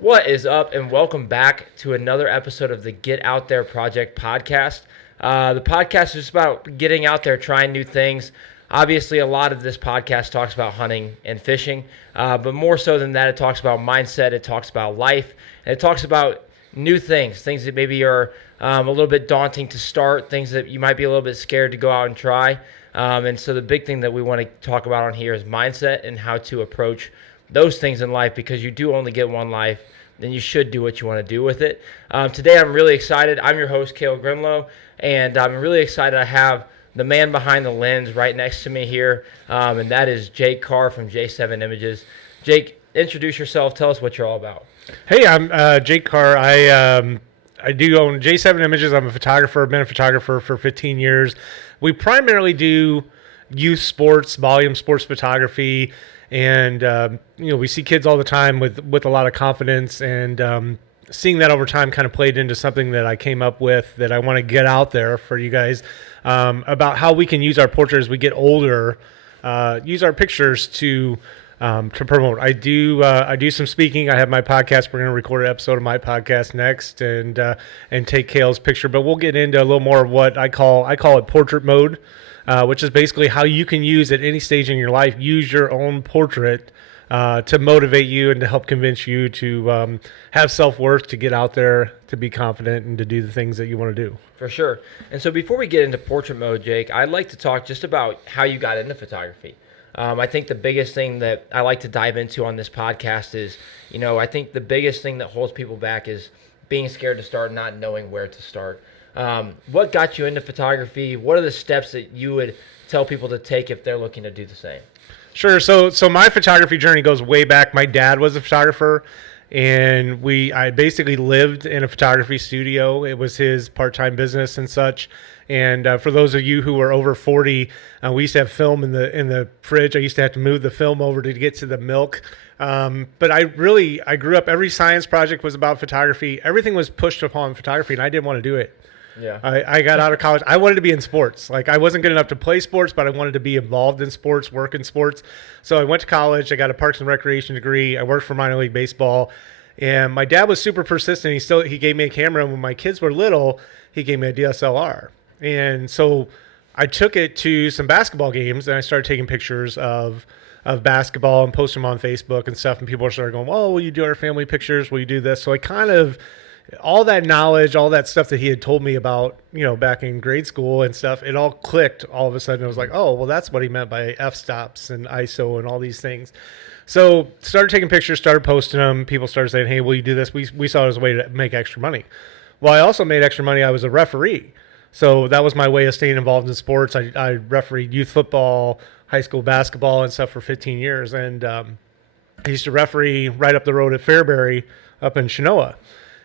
What is up, and welcome back to another episode of the Get Out There Project podcast. The podcast is about getting out there, trying new things. Obviously, a lot of this podcast talks about hunting and fishing, but more so than that, it talks about mindset, it talks about life, and it talks about new things that maybe are a little bit daunting to start, things that you might be a little bit scared to go out and try. And so the big thing that we want to talk about on here is mindset and how to approach those things in life, because you do only get one life, then you should do what you want to do with it. Today I'm really excited. I'm your host, Kale, and I'm really excited. I have the man behind the lens right next to me here, and that is Jake Carr from J7 Images. Jake, introduce yourself. Tell us what you're all about. Hey, I'm Jake Carr. I do own J7 Images. I'm a photographer. I've been a photographer for 15 years. We primarily do youth sports, volume sports photography, and we see kids all the time with a lot of confidence, and seeing that over time kind of played into something that I came up with that I want to get out there for you guys, about how we can use our portrait as we get older, use our pictures to promote. I do some speaking. I have my podcast. We're going to record an episode of my podcast next, and take Kale's picture. But we'll get into a little more of what I call it portrait mode, which is basically how you can use at any stage in your life, use your own portrait to motivate you and to help convince you to have self-worth, to get out there, to be confident, and to do the things that you want to do. For sure. And so before we get into portrait mode, Jake, I'd like to talk just about how you got into photography. I think the biggest thing that I like to dive into on this podcast is, I think the biggest thing that holds people back is being scared to start, not knowing where to start. What got you into photography? What are the steps that you would tell people to take if they're looking to do the same? Sure. So my photography journey goes way back. My dad was a photographer, and I basically lived in a photography studio. It was his part-time business and such. And for those of you who are over 40, we used to have film in the fridge. I used to have to move the film over to get to the milk. But I grew up, every science project was about photography. Everything was pushed upon photography, and I didn't want to do it. Yeah. I got out of college. I wanted to be in sports. Like, I wasn't good enough to play sports, but I wanted to be involved in sports, work in sports. So I went to college. I got a Parks and Recreation degree. I worked for minor league baseball. And my dad was super persistent. He gave me a camera. And when my kids were little, he gave me a DSLR. And so I took it to some basketball games, and I started taking pictures of basketball and posting them on Facebook and stuff. And people started going, "Oh, will you do our family pictures? Will you do this?" So I kind of, all that knowledge, all that stuff that he had told me about, back in grade school and stuff, it all clicked all of a sudden. It was like, oh, well, that's what he meant by f-stops and ISO and all these things. So started taking pictures, started posting them. People started saying, "Hey, will you do this?" We saw it as a way to make extra money. Well, I also made extra money. I was a referee. So that was my way of staying involved in sports. I refereed youth football, high school basketball, and stuff for 15 years. And I used to referee right up the road at Fairbury up in Chenoa.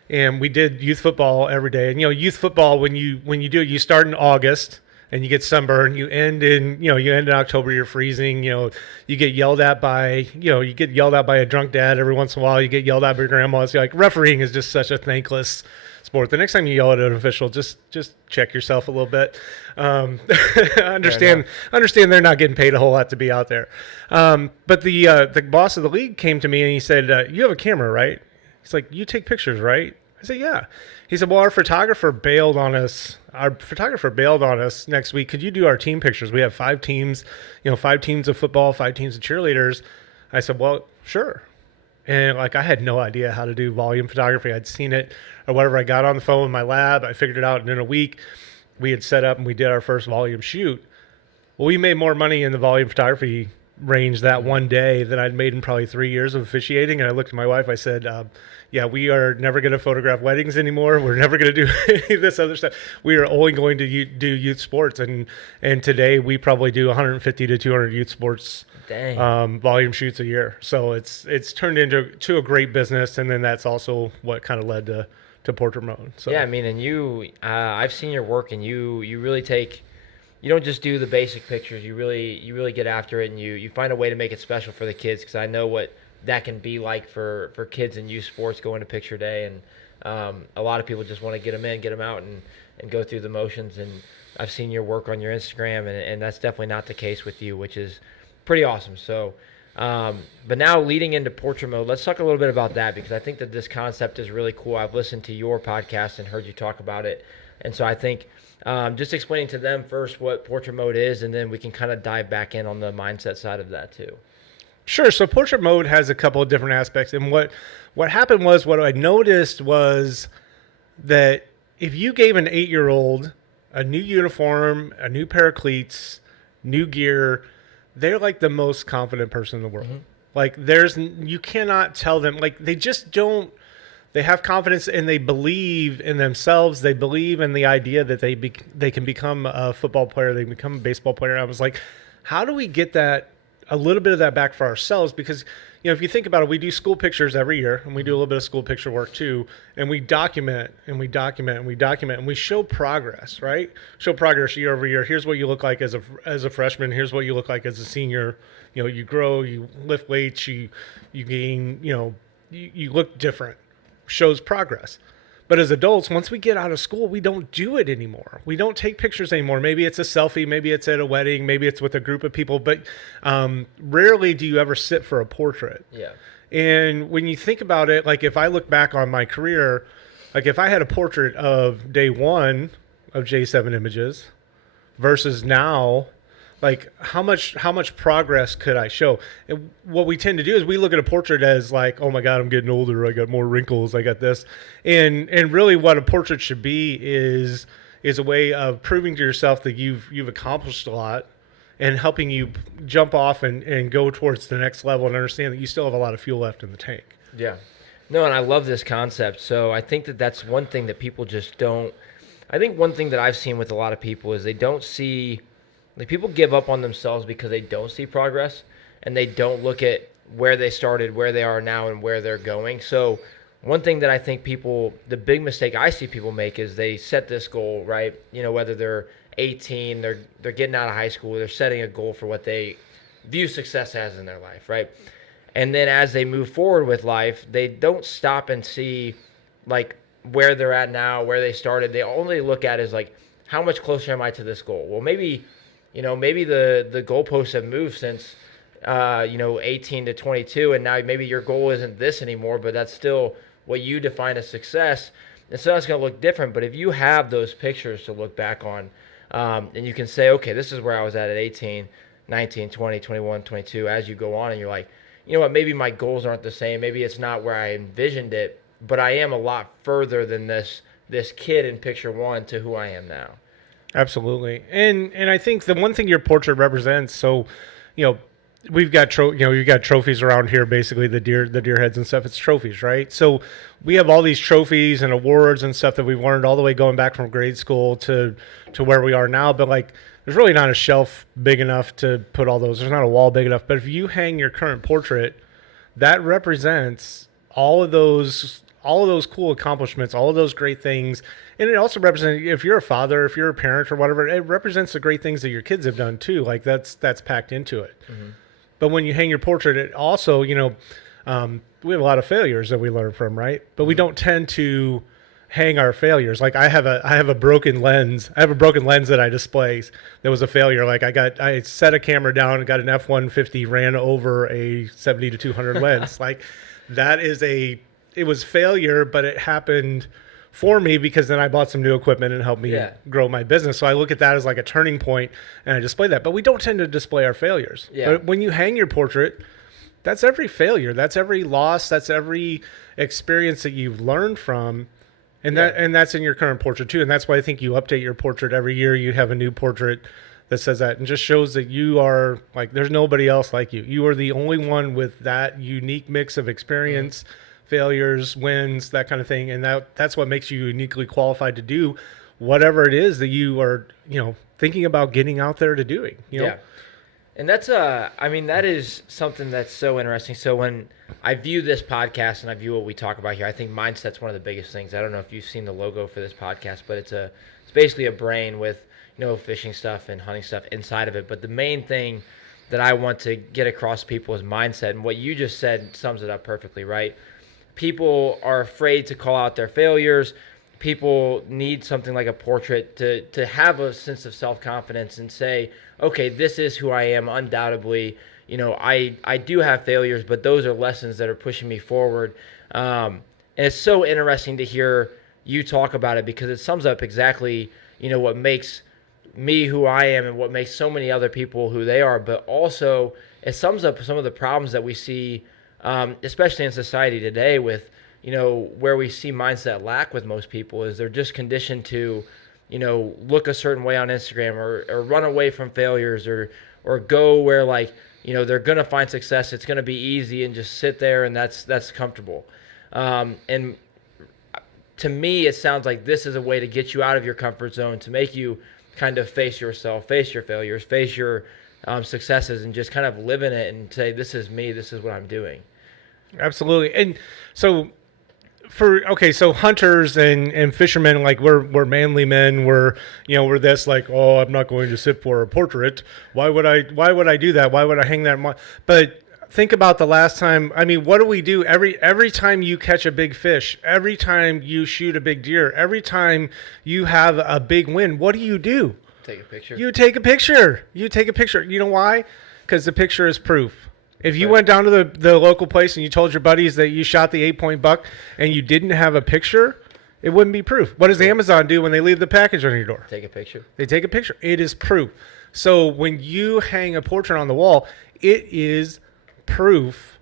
And we did youth football every day. And, youth football, when you do it, you start in August and you get sunburned. You end in October, you're freezing. You get yelled at by a drunk dad every once in a while. You get yelled at by your grandma. It's like, refereeing is just such a thankless sport. The next time you yell at an official, just check yourself a little bit. Understand they're not getting paid a whole lot to be out there. But the boss of the league came to me and he said, "You have a camera, right?" He's like, "You take pictures, right?" I said, "Yeah." He said, "Well, our photographer bailed on us next week. Could you do our team pictures? We have 5 teams, 5 teams of football, 5 teams of cheerleaders." I said, "Well, sure." And I had no idea how to do volume photography. I'd seen it or whatever. I got on the phone in my lab. I figured it out. And in a week, we had set up and we did our first volume shoot. Well, we made more money in the volume photography range that one day than I'd made in probably 3 years of officiating. And I looked at my wife. I said, "Yeah, we are never going to photograph weddings anymore. We're never going to do any of this other stuff. We are only going to do youth sports." And today we probably do 150 to 200 youth sports volume shoots a year. So it's turned into a great business. And then that's also what kind of led to portrait mode. So yeah, I mean, and I've seen your work, and you really you don't just do the basic pictures. You really get after it, and you find a way to make it special for the kids, because I know what that can be like for kids in youth sports going to picture day. And a lot of people just want to get them in, get them out, and go through the motions. And I've seen your work on your Instagram, and that's definitely not the case with you, which is pretty awesome. So But now leading into portrait mode, let's talk a little bit about that because I think that this concept is really cool. I've listened to your podcast and heard you talk about it. And so I think just explaining to them first what portrait mode is, and then we can kind of dive back in on the mindset side of that too. Sure. So portrait mode has a couple of different aspects. And what happened was what I noticed was that if you gave an 8-year-old a new uniform, a new pair of cleats, new gear, they're like the most confident person in the world. Mm-hmm. Like you cannot tell them, like they just don't, they have confidence and they believe in themselves. They believe in the idea that they can become a football player. They can become a baseball player. I was like, how do we get that, a little bit of that back for ourselves? Because, if you think about it, we do school pictures every year and we do a little bit of school picture work too. And we document and we document and we document and we show progress, right? Show progress year over year. Here's what you look like as a freshman. Here's what you look like as a senior. You grow, you lift weights, you gain, you look different. Shows progress. But as adults, once we get out of school, we don't do it anymore. We don't take pictures anymore. Maybe it's a selfie, maybe it's at a wedding, maybe it's with a group of people, but rarely do you ever sit for a portrait. Yeah. And when you think about it, like if I look back on my career, like if I had a portrait of day one of J7 Images versus now, like how much progress could I show? And what we tend to do is we look at a portrait as like, oh my God, I'm getting older. I got more wrinkles. I got this. And really what a portrait should be is a way of proving to yourself that you've accomplished a lot and helping you jump off and go towards the next level and understand that you still have a lot of fuel left in the tank. Yeah. No, and I love this concept. So I think that that's one thing that people just don't. I think one thing that I've seen with a lot of people is they don't see. Like people give up on themselves because they don't see progress and they don't look at where they started, where they are now, and where they're going. So one thing that I think the big mistake I see people make is they set this goal, right? Whether they're 18, they're getting out of high school, they're setting a goal for what they view success as in their life, right? And then as they move forward with life, they don't stop and see like where they're at now, where they started. They only look at is like, how much closer am I to this goal? Well, maybe the goalposts have moved since, 18 to 22, and now maybe your goal isn't this anymore, but that's still what you define as success. And so that's going to look different. But if you have those pictures to look back on, and you can say, okay, this is where I was at 18, 19, 20, 21, 22, as you go on, and you're like, you know what, maybe my goals aren't the same. Maybe it's not where I envisioned it, but I am a lot further than this kid in picture one to who I am now. Absolutely. And I think the one thing your portrait represents, so, we've got you've got trophies around here, basically the deer heads and stuff. It's trophies, right? So we have all these trophies and awards and stuff that we've learned all the way going back from grade school to where we are now. But like, there's really not a shelf big enough to put all those. There's not a wall big enough. But if you hang your current portrait, that represents all of those cool accomplishments, all of those great things. And it also represents, if you're a father, if you're a parent or whatever, it represents the great things that your kids have done too. Like that's packed into it. Mm-hmm. But when you hang your portrait, it also, we have a lot of failures that we learn from, right? But we don't tend to hang our failures. Like I have a broken lens. I have a broken lens that I display. That was a failure. Like I set a camera down and got an F-150, ran over a 70 to 200 lens. Like it was failure, but it happened for me because then I bought some new equipment and helped me grow my business. So I look at that as like a turning point and I display that. But we don't tend to display our failures. Yeah. But when you hang your portrait, that's every failure. That's every loss. That's every experience that you've learned from. And that's in your current portrait too. And that's why I think you update your portrait every year. You have a new portrait that says that and just shows that you are like, there's nobody else like you. You are the only one with that unique mix of experience, failures, wins, that kind of thing. And that's what makes you uniquely qualified to do whatever it is that you are, thinking about getting out there to doing, Yeah. And that's that is something that's so interesting. So when I view this podcast and I view what we talk about here, I think mindset's one of the biggest things. I don't know if you've seen the logo for this podcast, but it's basically a brain with, fishing stuff and hunting stuff inside of it. But the main thing that I want to get across to people is mindset. And what you just said sums it up perfectly, right? People are afraid to call out their failures. People need something like a portrait to have a sense of self-confidence and say, okay, this is who I am undoubtedly. I do have failures, but those are lessons that are pushing me forward. And it's so interesting to hear you talk about it because it sums up exactly, what makes me who I am and what makes so many other people who they are, but also it sums up some of the problems that we see, especially in society today with, where we see mindset lack with most people is they're just conditioned to, look a certain way on Instagram or run away from failures or go where like, they're going to find success. It's going to be easy and just sit there and that's comfortable. And to me, it sounds like this is a way to get you out of your comfort zone, to make you kind of face yourself, face your failures, face your successes, and just kind of live in it and say, this is me, this is what I'm doing. Absolutely. And so so hunters and fishermen, like we're manly men, we're this like, oh, I'm not going to sit for a portrait. Why would I do that? Why would I hang that? But think about the last time. I mean, what do we do every time you catch a big fish, every time you shoot a big deer, every time you have a big win? What do? Take a picture. You take a picture. You know why? Because the picture is proof. If you went down to the local place and you told your buddies that you shot the 8-point buck and you didn't have a picture, it wouldn't be proof. What does Amazon do when they leave the package on your door? Take a picture. They take a picture. It is proof. So when you hang a portrait on the wall, it is proof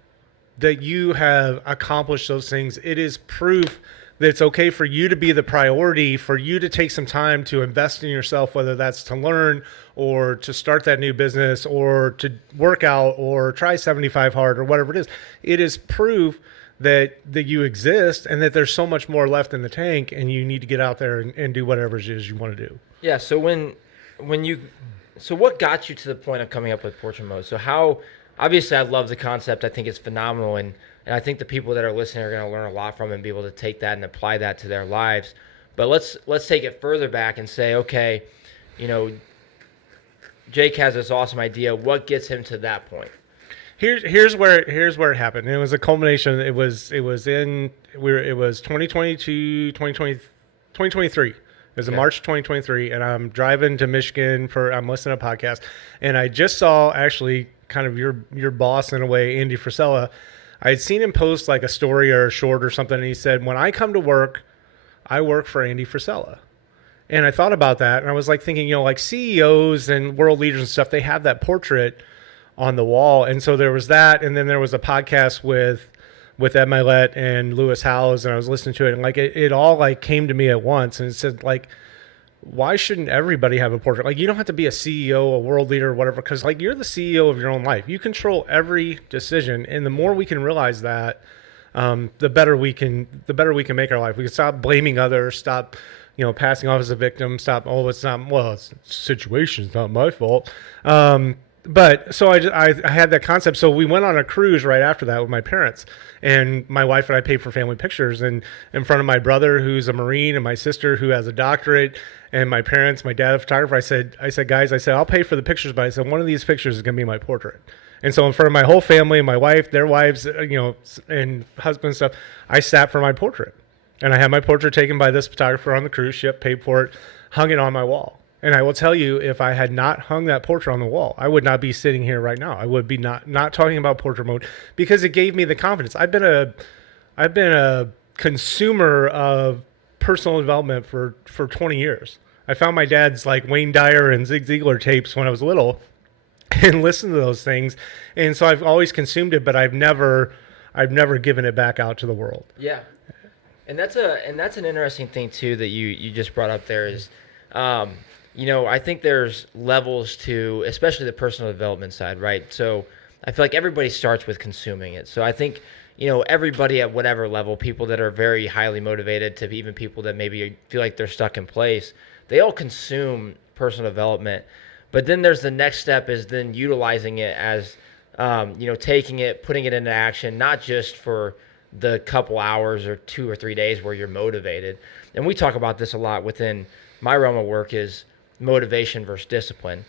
that you have accomplished those things. It is proof that it's okay for you to be the priority, for you to take some time to invest in yourself, whether that's to learn or to start that new business or to work out or try 75 hard or whatever it is. It is proof that you exist and that there's so much more left in the tank and you need to get out there and do whatever it is you want to do. Yeah. So what got you to the point of coming up with portrait mode? So obviously I love the concept. I think it's phenomenal. And I think the people that are listening are going to learn a lot from it and be able to take that and apply that to their lives. But let's take it further back and say, okay, Jake has this awesome idea. What gets him to that point? Here's where it happened. It was a culmination. It was 2022, 2023. It was in March 2023, and I'm driving to Michigan I'm listening to a podcast, and I just saw actually kind of your boss in a way, Andy Frisella. I had seen him post like a story or a short or something, and he said, when I come to work, I work for Andy Frisella. And I thought about that, and I was like thinking, like CEOs and world leaders and stuff, they have that portrait on the wall. And so there was that, and then there was a podcast with Ed Milet and Lewis Howes, and I was listening to it, and like it all like came to me at once, and it said like, why shouldn't everybody have a portrait? Like, you don't have to be a CEO, a world leader, or whatever, because like you're the CEO of your own life. You control every decision, and the more we can realize that, the better we can make our life. We can stop blaming others, stop passing off as a victim, stop, it's the situation, it's not my fault. But so I had that concept. So we went on a cruise right after that with my parents, and my wife and I paid for family pictures, and in front of my brother who's a Marine and my sister who has a doctorate and my parents, my dad a photographer. I said guys, I'll pay for the pictures, but I said one of these pictures is going to be my portrait. And so in front of my whole family, my wife, their wives, and husband and stuff, I sat for my portrait. And I had my portrait taken by this photographer on the cruise ship, paid for it, hung it on my wall. And I will tell you, if I had not hung that portrait on the wall, I would not be sitting here right now. I would be not talking about portrait mode, because it gave me the confidence. I've been a consumer of personal development for 20 years. I found my dad's like Wayne Dyer and Zig Ziglar tapes when I was little and listened to those things. And so I've always consumed it, but I've never given it back out to the world. Yeah. And that's an interesting thing too that you just brought up there is, I think there's levels to, especially the personal development side, right? So I feel like everybody starts with consuming it. So I think, everybody at whatever level, people that are very highly motivated to even people that maybe feel like they're stuck in place, they all consume personal development. But then there's the next step is then utilizing it as, taking it, putting it into action, not just for the couple hours or 2 or 3 days where you're motivated. And we talk about this a lot within my realm of work is motivation versus discipline.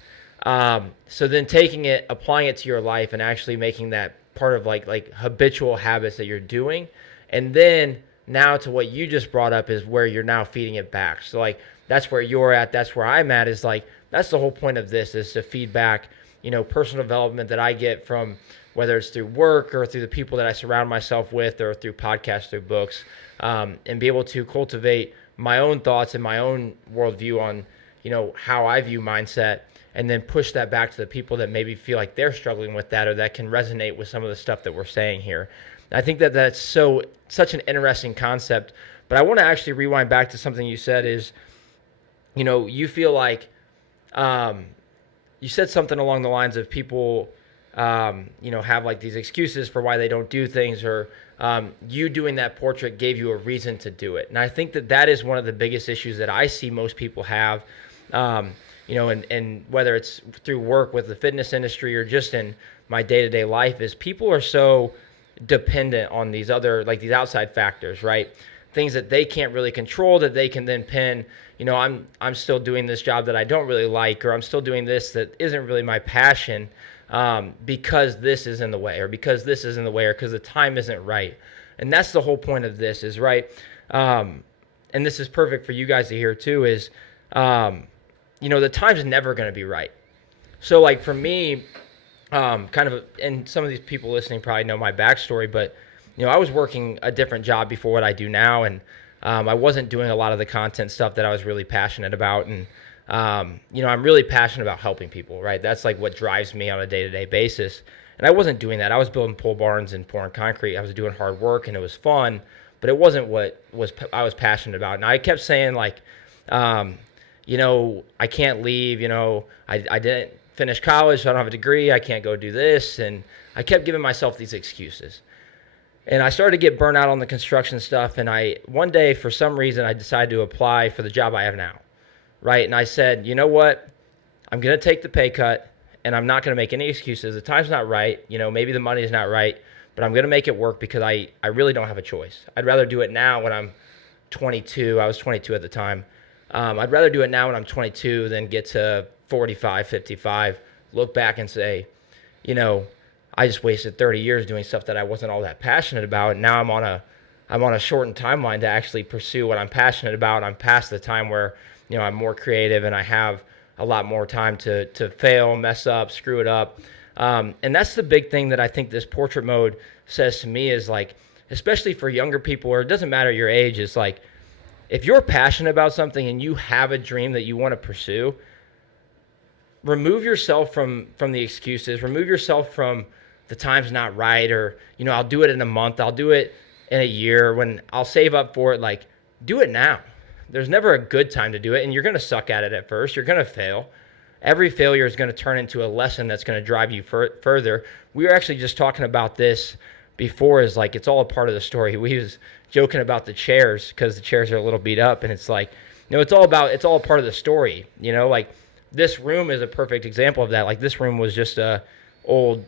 So then taking it, applying it to your life and actually making that part of like habitual habits that you're doing. And then now to what you just brought up is where you're now feeding it back. So like, that's where you're at. That's where I'm at is like, that's the whole point of this is to feed back personal development that I get from whether it's through work or through the people that I surround myself with or through podcasts, through books, and be able to cultivate my own thoughts and my own worldview on, how I view mindset, and then push that back to the people that maybe feel like they're struggling with that or that can resonate with some of the stuff that we're saying here. I think that that's such an interesting concept. But I want to actually rewind back to something you said is, you feel like you said something along the lines of people, have like these excuses for why they don't do things, or you doing that portrait gave you a reason to do it. And I think that that is one of the biggest issues that I see most people have, and whether it's through work with the fitness industry or just in my day-to-day life, is people are so dependent on these other, like these outside factors, right? Things that they can't really control that they can then pin, I'm still doing this job that I don't really like, or I'm still doing this that isn't really my passion, because this is in the way, or because this is in the way, or because the time isn't right. And that's the whole point of this is, right? And this is perfect for you guys to hear too, is, the time's never going to be right. So like for me, and some of these people listening probably know my backstory, but I was working a different job before what I do now, and I wasn't doing a lot of the content stuff that I was really passionate about, and I'm really passionate about helping people, right? That's like what drives me on a day-to-day basis, and I wasn't doing that. I was building pole barns and pouring concrete. I was doing hard work, and it was fun, but it wasn't what I was passionate about. And I kept saying like, I can't leave. I didn't finish college, so I don't have a degree. I can't go do this, and I kept giving myself these excuses. And I started to get burnt out on the construction stuff, and one day, for some reason, I decided to apply for the job I have now, right? And I said, you know what? I'm going to take the pay cut, and I'm not going to make any excuses. The time's not right. Maybe the money's not right, but I'm going to make it work because I really don't have a choice. I'd rather do it now when I'm 22. I was 22 at the time. I'd rather do it now when I'm 22 than get to 45, 55, look back and say, I just wasted 30 years doing stuff that I wasn't all that passionate about. And now I'm on a shortened timeline to actually pursue what I'm passionate about. I'm past the time where, I'm more creative and I have a lot more time to fail, mess up, screw it up. And that's the big thing that I think this portrait mode says to me is like, especially for younger people, or it doesn't matter your age, is like, if you're passionate about something and you have a dream that you want to pursue, remove yourself from the excuses, remove yourself from the time's not right, or, I'll do it in a month, I'll do it in a year, when I'll save up for it. Like, do it now. There's never a good time to do it, and you're going to suck at it at first. You're going to fail. Every failure is going to turn into a lesson that's going to drive you further. We were actually just talking about this before, is like, it's all a part of the story. We was joking about the chairs because the chairs are a little beat up, and it's like, it's all a part of the story. Like, this room is a perfect example of that. Like, this room was just a old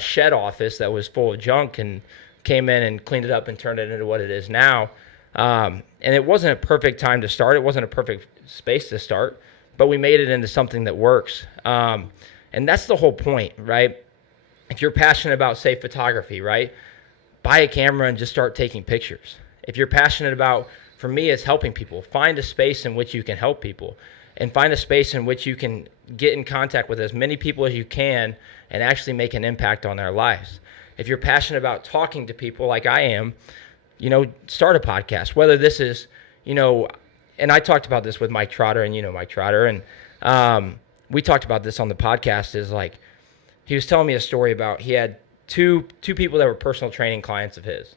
shed office that was full of junk, and came in and cleaned it up and turned it into what it is now. And it wasn't a perfect time to start. It wasn't a perfect space to start, but we made it into something that works. And that's the whole point, right? If you're passionate about, say, photography, right? Buy a camera and just start taking pictures. If you're passionate about, for me, it's helping people. Find a space in which you can help people, and find a space in which you can get in contact with as many people as you can and actually make an impact on their lives. If you're passionate about talking to people like I am, start a podcast. Whether this is, and I talked about this with Mike Trotter, and Mike Trotter, and we talked about this on the podcast, is like, he was telling me a story about, he had two people that were personal training clients of his.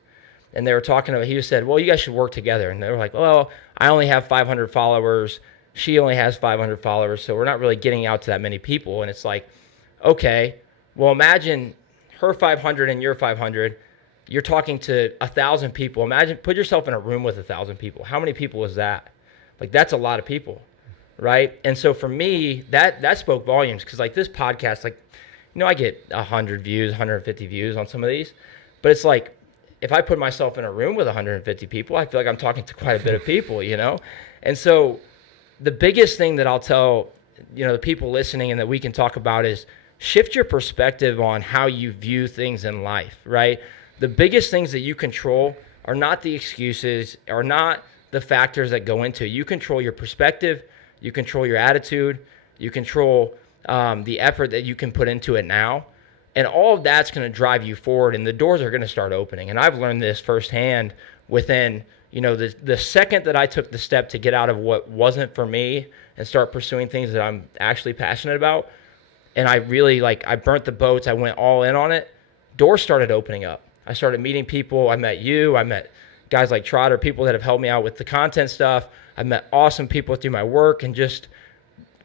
And they were talking about, he said, well, you guys should work together. And they were like, well, I only have 500 followers. She only has 500 followers. So we're not really getting out to that many people. And it's like, okay, well, imagine her 500 and your 500. You're talking to 1,000 people. Imagine, put yourself in a room with 1,000 people. How many people is that? Like, that's a lot of people, right? And so for me, that spoke volumes, because like this podcast, like, I get 100 views, 150 views on some of these, but it's like, if I put myself in a room with 150 people, I feel like I'm talking to quite a bit of people, And so the biggest thing that I'll tell, the people listening and that we can talk about is shift your perspective on how you view things in life, right? The biggest things that you control are not the excuses, are not the factors that go into it. You control your perspective, you control your attitude, you control the effort that you can put into it now. And all of that's going to drive you forward, and the doors are going to start opening. And I've learned this firsthand within, the second that I took the step to get out of what wasn't for me and start pursuing things that I'm actually passionate about. And I really I burnt the boats. I went all in on it. Doors started opening up. I started meeting people. I met you. I met guys like Trotter, people that have helped me out with the content stuff. I met awesome people through my work and just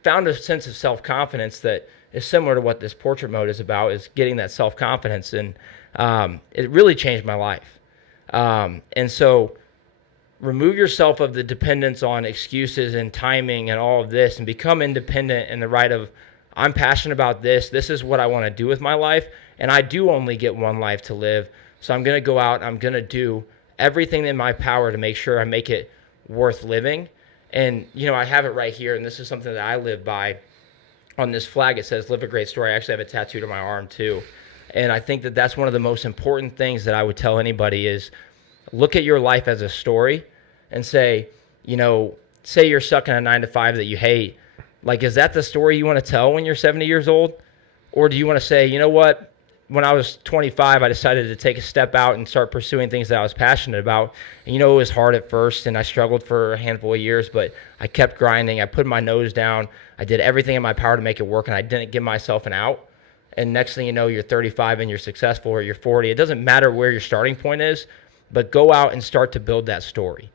found a sense of self-confidence that is similar to what this portrait mode is about, is getting that self-confidence. And it really changed my life. And so remove yourself of the dependence on excuses and timing and all of this and become independent in the right of, I'm passionate about this. This is what I want to do with my life. And I do only get one life to live. So I'm going to go out and I'm going to do everything in my power to make sure I make it worth living. And, I have it right here. And this is something that I live by. On this flag, it says, live a great story. I actually have it tattooed on my arm too. And I think that that's one of the most important things that I would tell anybody is look at your life as a story and say, say you're stuck in a 9-to-5 that you hate. Is that the story you want to tell when you're 70 years old? Or do you want to say, you know what? When I was 25, I decided to take a step out and start pursuing things that I was passionate about. And, it was hard at first, and I struggled for a handful of years, but I kept grinding. I put my nose down. I did everything in my power to make it work, and I didn't give myself an out. And next thing you know, you're 35 and you're successful, or you're 40. It doesn't matter where your starting point is, but go out and start to build that story.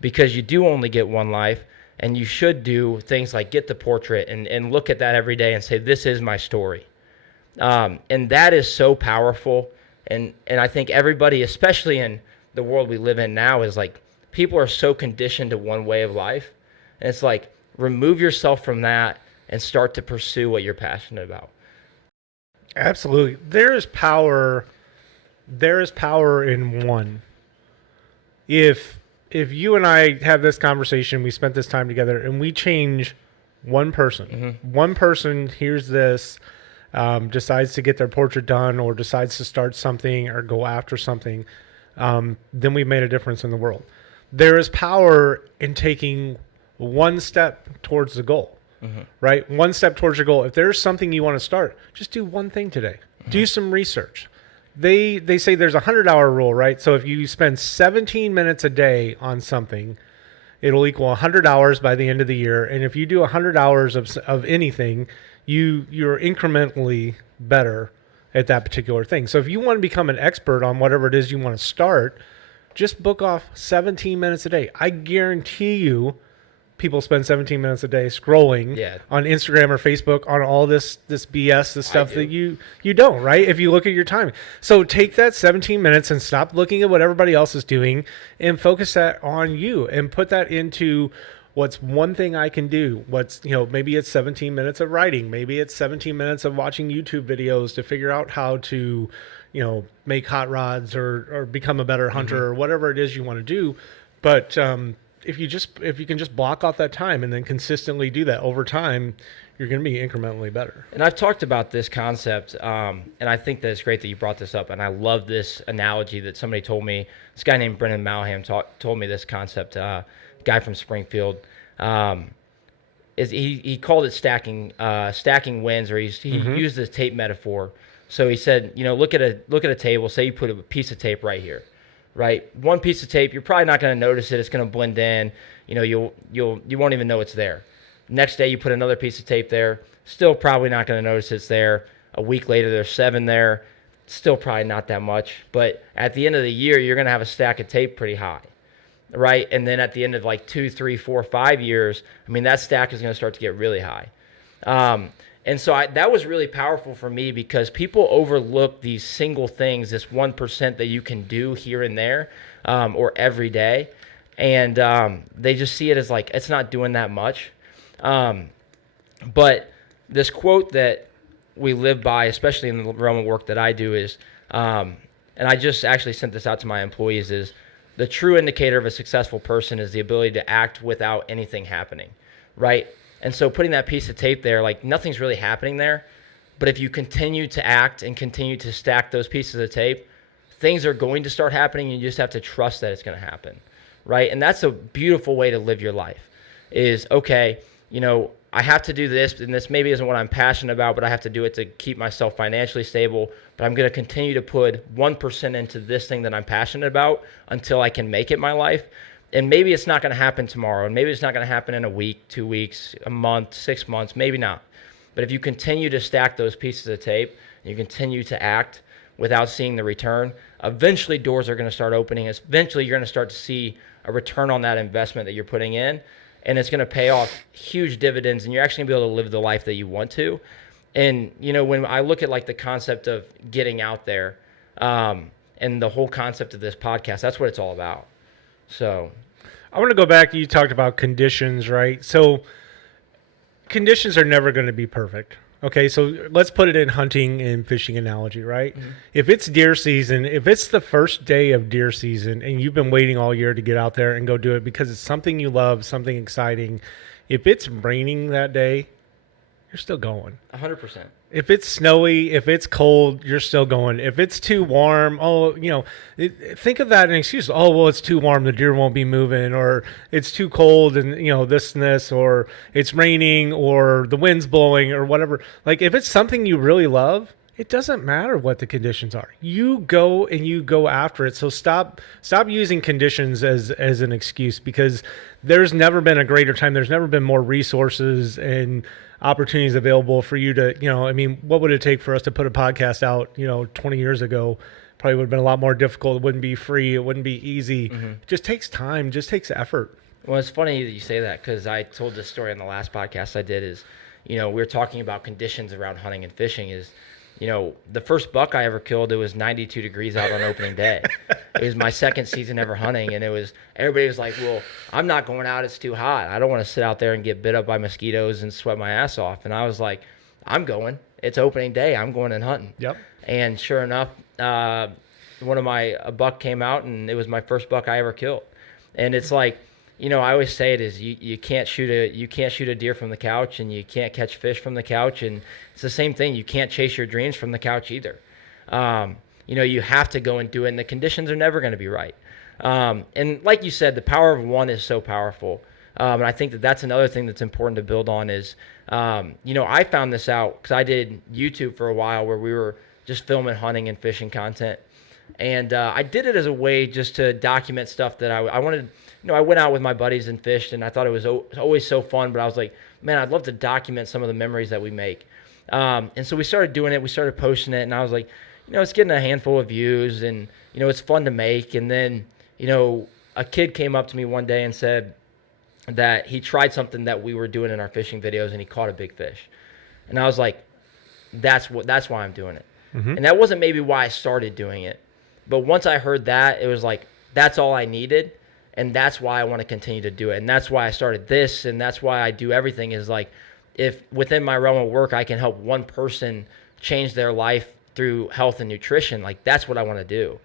Because you do only get one life, and you should do things like get the portrait and look at that every day and say, this is my story. And that is so powerful. And I think everybody, especially in the world we live in now, is people are so conditioned to one way of life. And it's remove yourself from that and start to pursue what you're passionate about. Absolutely. There is power in one. If you and I have this conversation, we spent this time together, and we change one person. One person hears this, decides to get their portrait done, or decides to start something or go after something, then we've made a difference in the world. There is power in taking one step towards the goal, right? One step towards your goal. If there's something you want to start, just do one thing today. Do some research. They say there's a 100-hour rule, right? So if you spend 17 minutes a day on something, it'll equal 100 hours by the end of the year. And if you do 100 hours of anything, you're incrementally better at that particular thing. So if you want to become an expert on whatever it is you want to start, just book off 17 minutes a day. I guarantee you people spend 17 minutes a day scrolling on Instagram or Facebook on all this BS, this stuff that you don't, right? If you look at your time. So take that 17 minutes and stop looking at what everybody else is doing and focus that on you and put that into what's one thing I can do. Maybe it's 17 minutes of writing. Maybe it's 17 minutes of watching YouTube videos to figure out how to, make hot rods or become a better hunter or whatever it is you want to do. But, if you can just block off that time and then consistently do that over time, you're going to be incrementally better. And I've talked about this concept, and I think that it's great that you brought this up. And I love this analogy that somebody told me. This guy named Brendan Malham told me this concept. Guy from Springfield. He called it stacking wins, or he used this tape metaphor. So he said, look at a table. Say you put a piece of tape right here. Right, one piece of tape, you're probably not going to notice it. It's going to blend in. You won't even know it's there. Next day, you put another piece of tape there. Still probably not going to notice it's there. A week later, there's 7 there. Still probably not that much. But at the end of the year, you're going to have a stack of tape pretty high, right? And then at the end of 2, 3, 4, 5 years, that stack is going to start to get really high. And so that was really powerful for me because people overlook these single things, this 1% that you can do here and there or every day. And they just see it as it's not doing that much. But this quote that we live by, especially in the realm of work that I do, is, and I just actually sent this out to my employees, is the true indicator of a successful person is the ability to act without anything happening, right? And so putting that piece of tape there, nothing's really happening there. But if you continue to act and continue to stack those pieces of tape, things are going to start happening. You just have to trust that it's going to happen, right? And that's a beautiful way to live your life is, okay, I have to do this, and this maybe isn't what I'm passionate about, but I have to do it to keep myself financially stable. But I'm going to continue to put 1% into this thing that I'm passionate about until I can make it my life. And maybe it's not going to happen tomorrow, and maybe it's not going to happen in a week, 2 weeks, a month, 6 months, maybe not. But if you continue to stack those pieces of tape, and you continue to act without seeing the return, eventually doors are going to start opening. Eventually you're going to start to see a return on that investment that you're putting in, and it's going to pay off huge dividends, and you're actually going to be able to live the life that you want to. And, you know, when I look at like the concept of getting out there and the whole concept of this podcast, that's what it's all about. So I want to go back. You talked about conditions, right? So conditions are never going to be perfect. Okay, so let's put it in hunting and fishing analogy, right? Mm-hmm. If it's deer season, if it's the first day of deer season and you've been waiting all year to get out there and go do it because it's something you love, something exciting, if it's raining that day, you're still going. 100%. If it's snowy, if it's cold, you're still going. If it's too warm, think of that as an excuse. Oh, well, it's too warm, the deer won't be moving, or it's too cold and, this and this, or it's raining, or the wind's blowing, or whatever. Like, if it's something you really love, it doesn't matter what the conditions are. You go and you go after it. So stop using conditions as an excuse, because there's never been a greater time. There's never been more resources and opportunities available for you to, what would it take for us to put a podcast out, 20 years ago? Probably would have been a lot more difficult. It wouldn't be free. It wouldn't be easy. Mm-hmm. It just takes time. It just takes effort. Well, it's funny that you say that, because I told this story on the last podcast I did is, we were talking about conditions around hunting and fishing is, the first buck I ever killed, it was 92 degrees out on opening day. It was my second season ever hunting, and everybody was like, well, I'm not going out, it's too hot. I don't want to sit out there and get bit up by mosquitoes and sweat my ass off. And I was like, I'm going. It's opening day. I'm going and hunting. Yep. And sure enough, a buck came out, and it was my first buck I ever killed. And it's like, I always say it is you can't shoot a deer from the couch, and you can't catch fish from the couch, and it's the same thing. You can't chase your dreams from the couch either. You have to go and do it, and the conditions are never going to be right. And like you said, the power of one is so powerful. And I think that's another thing that's important to build on is, I found this out because I did YouTube for a while where we were just filming hunting and fishing content. And I did it as a way just to document stuff that I wanted. I went out with my buddies and fished, and I thought it was always so fun. But I was like, man, I'd love to document some of the memories that we make. And so we started doing it. We started posting it, and I was like, it's getting a handful of views, and, it's fun to make. And then, a kid came up to me one day and said that he tried something that we were doing in our fishing videos, and he caught a big fish. And I was like, that's why I'm doing it. Mm-hmm. And that wasn't maybe why I started doing it. But once I heard that, it was like, that's all I needed. And that's why I want to continue to do it. And that's why I started this. And that's why I do everything is like, if within my realm of work, I can help one person change their life through health and nutrition, like that's what I want to do.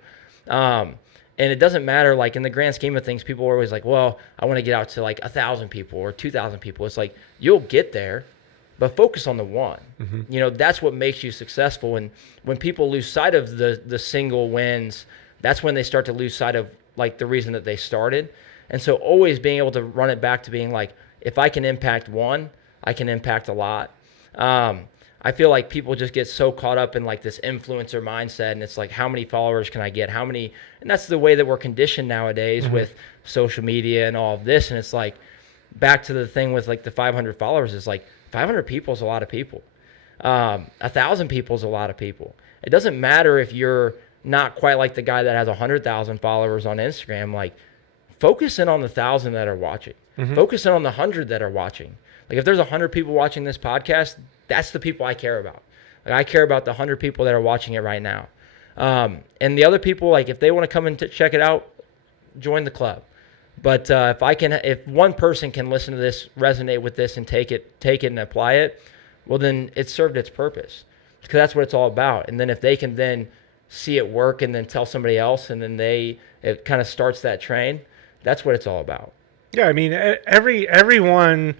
And it doesn't matter, like in the grand scheme of things, people are always like, well, I want to get out to like 1,000 people or 2,000 people. It's like, you'll get there, but focus on the one. Mm-hmm. That's what makes you successful. And when people lose sight of the single wins, that's when they start to lose sight of like the reason that they started. And so always being able to run it back to being like, if I can impact one, I can impact a lot. I feel like people just get so caught up in like this influencer mindset, and it's like, how many followers can I get? And that's the way that we're conditioned nowadays mm-hmm. with social media and all of this. And it's like, back to the thing with like the 500 followers is like, 500 people is a lot of people. 1,000 people is a lot of people. It doesn't matter if you're not quite like the guy that has 100,000 followers on Instagram. Like, focus in on the 1,000 that are watching. Mm-hmm. Focus in on the 100 that are watching. Like, if there's 100 people watching this podcast, that's the people I care about. Like, I care about the 100 people that are watching it right now. And the other people, like, if they want to come and check it out, join the club. But if one person can listen to this, resonate with this, and take it and apply it, well, then it served its purpose, because that's what it's all about. And then if they can then see it work and then tell somebody else, and then it kind of starts that train, that's what it's all about. Yeah, I mean, every influencer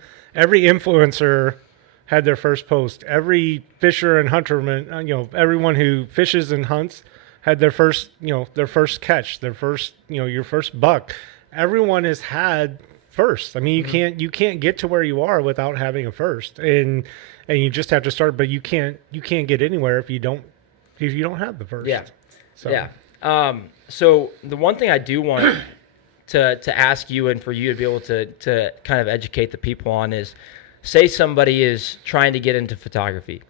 had their first post. Every fisher and hunterman, everyone who fishes and hunts had their first catch, their first, your first buck. Everyone has had first. I mean, you can't get to where you are without having a first, and you just have to start. But you can't get anywhere if you don't have the first. Yeah. So. Yeah. So the one thing I do want to ask you and for you to be able to kind of educate the people on is, say somebody is trying to get into photography.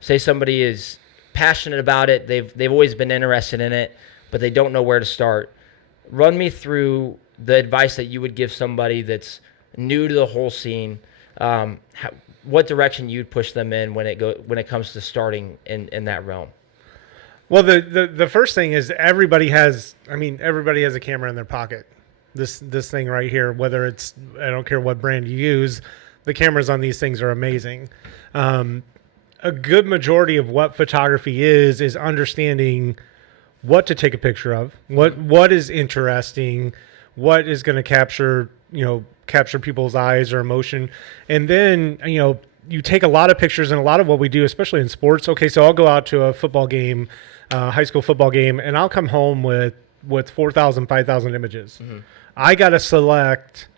Say somebody is passionate about it. They've always been interested in it, but they don't know where to start. Run me through the advice that you would give somebody that's new to the whole scene. What direction you'd push them in when it comes to starting in that realm. Well, the first thing is everybody has a camera in their pocket. This thing right here, whether it's, I don't care what brand you use, the cameras on these things are amazing. A good majority of what photography is understanding what to take a picture of, what is interesting, what is going to capture people's eyes or emotion. And then, you take a lot of pictures, and a lot of what we do, especially in sports. Okay, so I'll go out to a football game, high school football game, and I'll come home with 4,000, 5,000 images. Mm-hmm. I got to select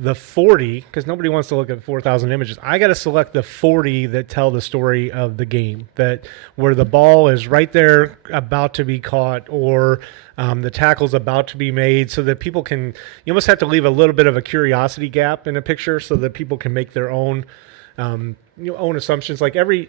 the 40, because nobody wants to look at 4,000 images. I got to select the 40 that tell the story of the game, that where the ball is right there about to be caught, or the tackle's about to be made, so that people can, you almost have to leave a little bit of a curiosity gap in a picture so that people can make their own own assumptions. Like every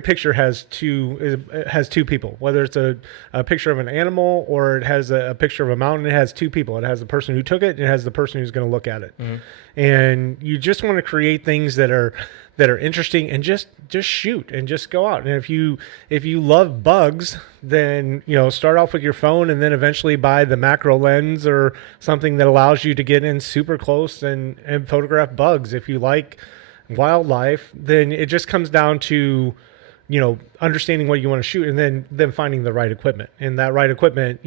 picture has two people, whether it's a picture of an animal or it has a picture of a mountain. It has two people. It has the person who took it, and it has the person who's going to look at it. Mm-hmm. And you just want to create things that are interesting, and just shoot and just go out. And if you love bugs, then start off with your phone, and then eventually buy the macro lens or something that allows you to get in super close and photograph bugs. If you like wildlife, then it just comes down to understanding what you want to shoot, and then finding the right equipment. And that right equipment,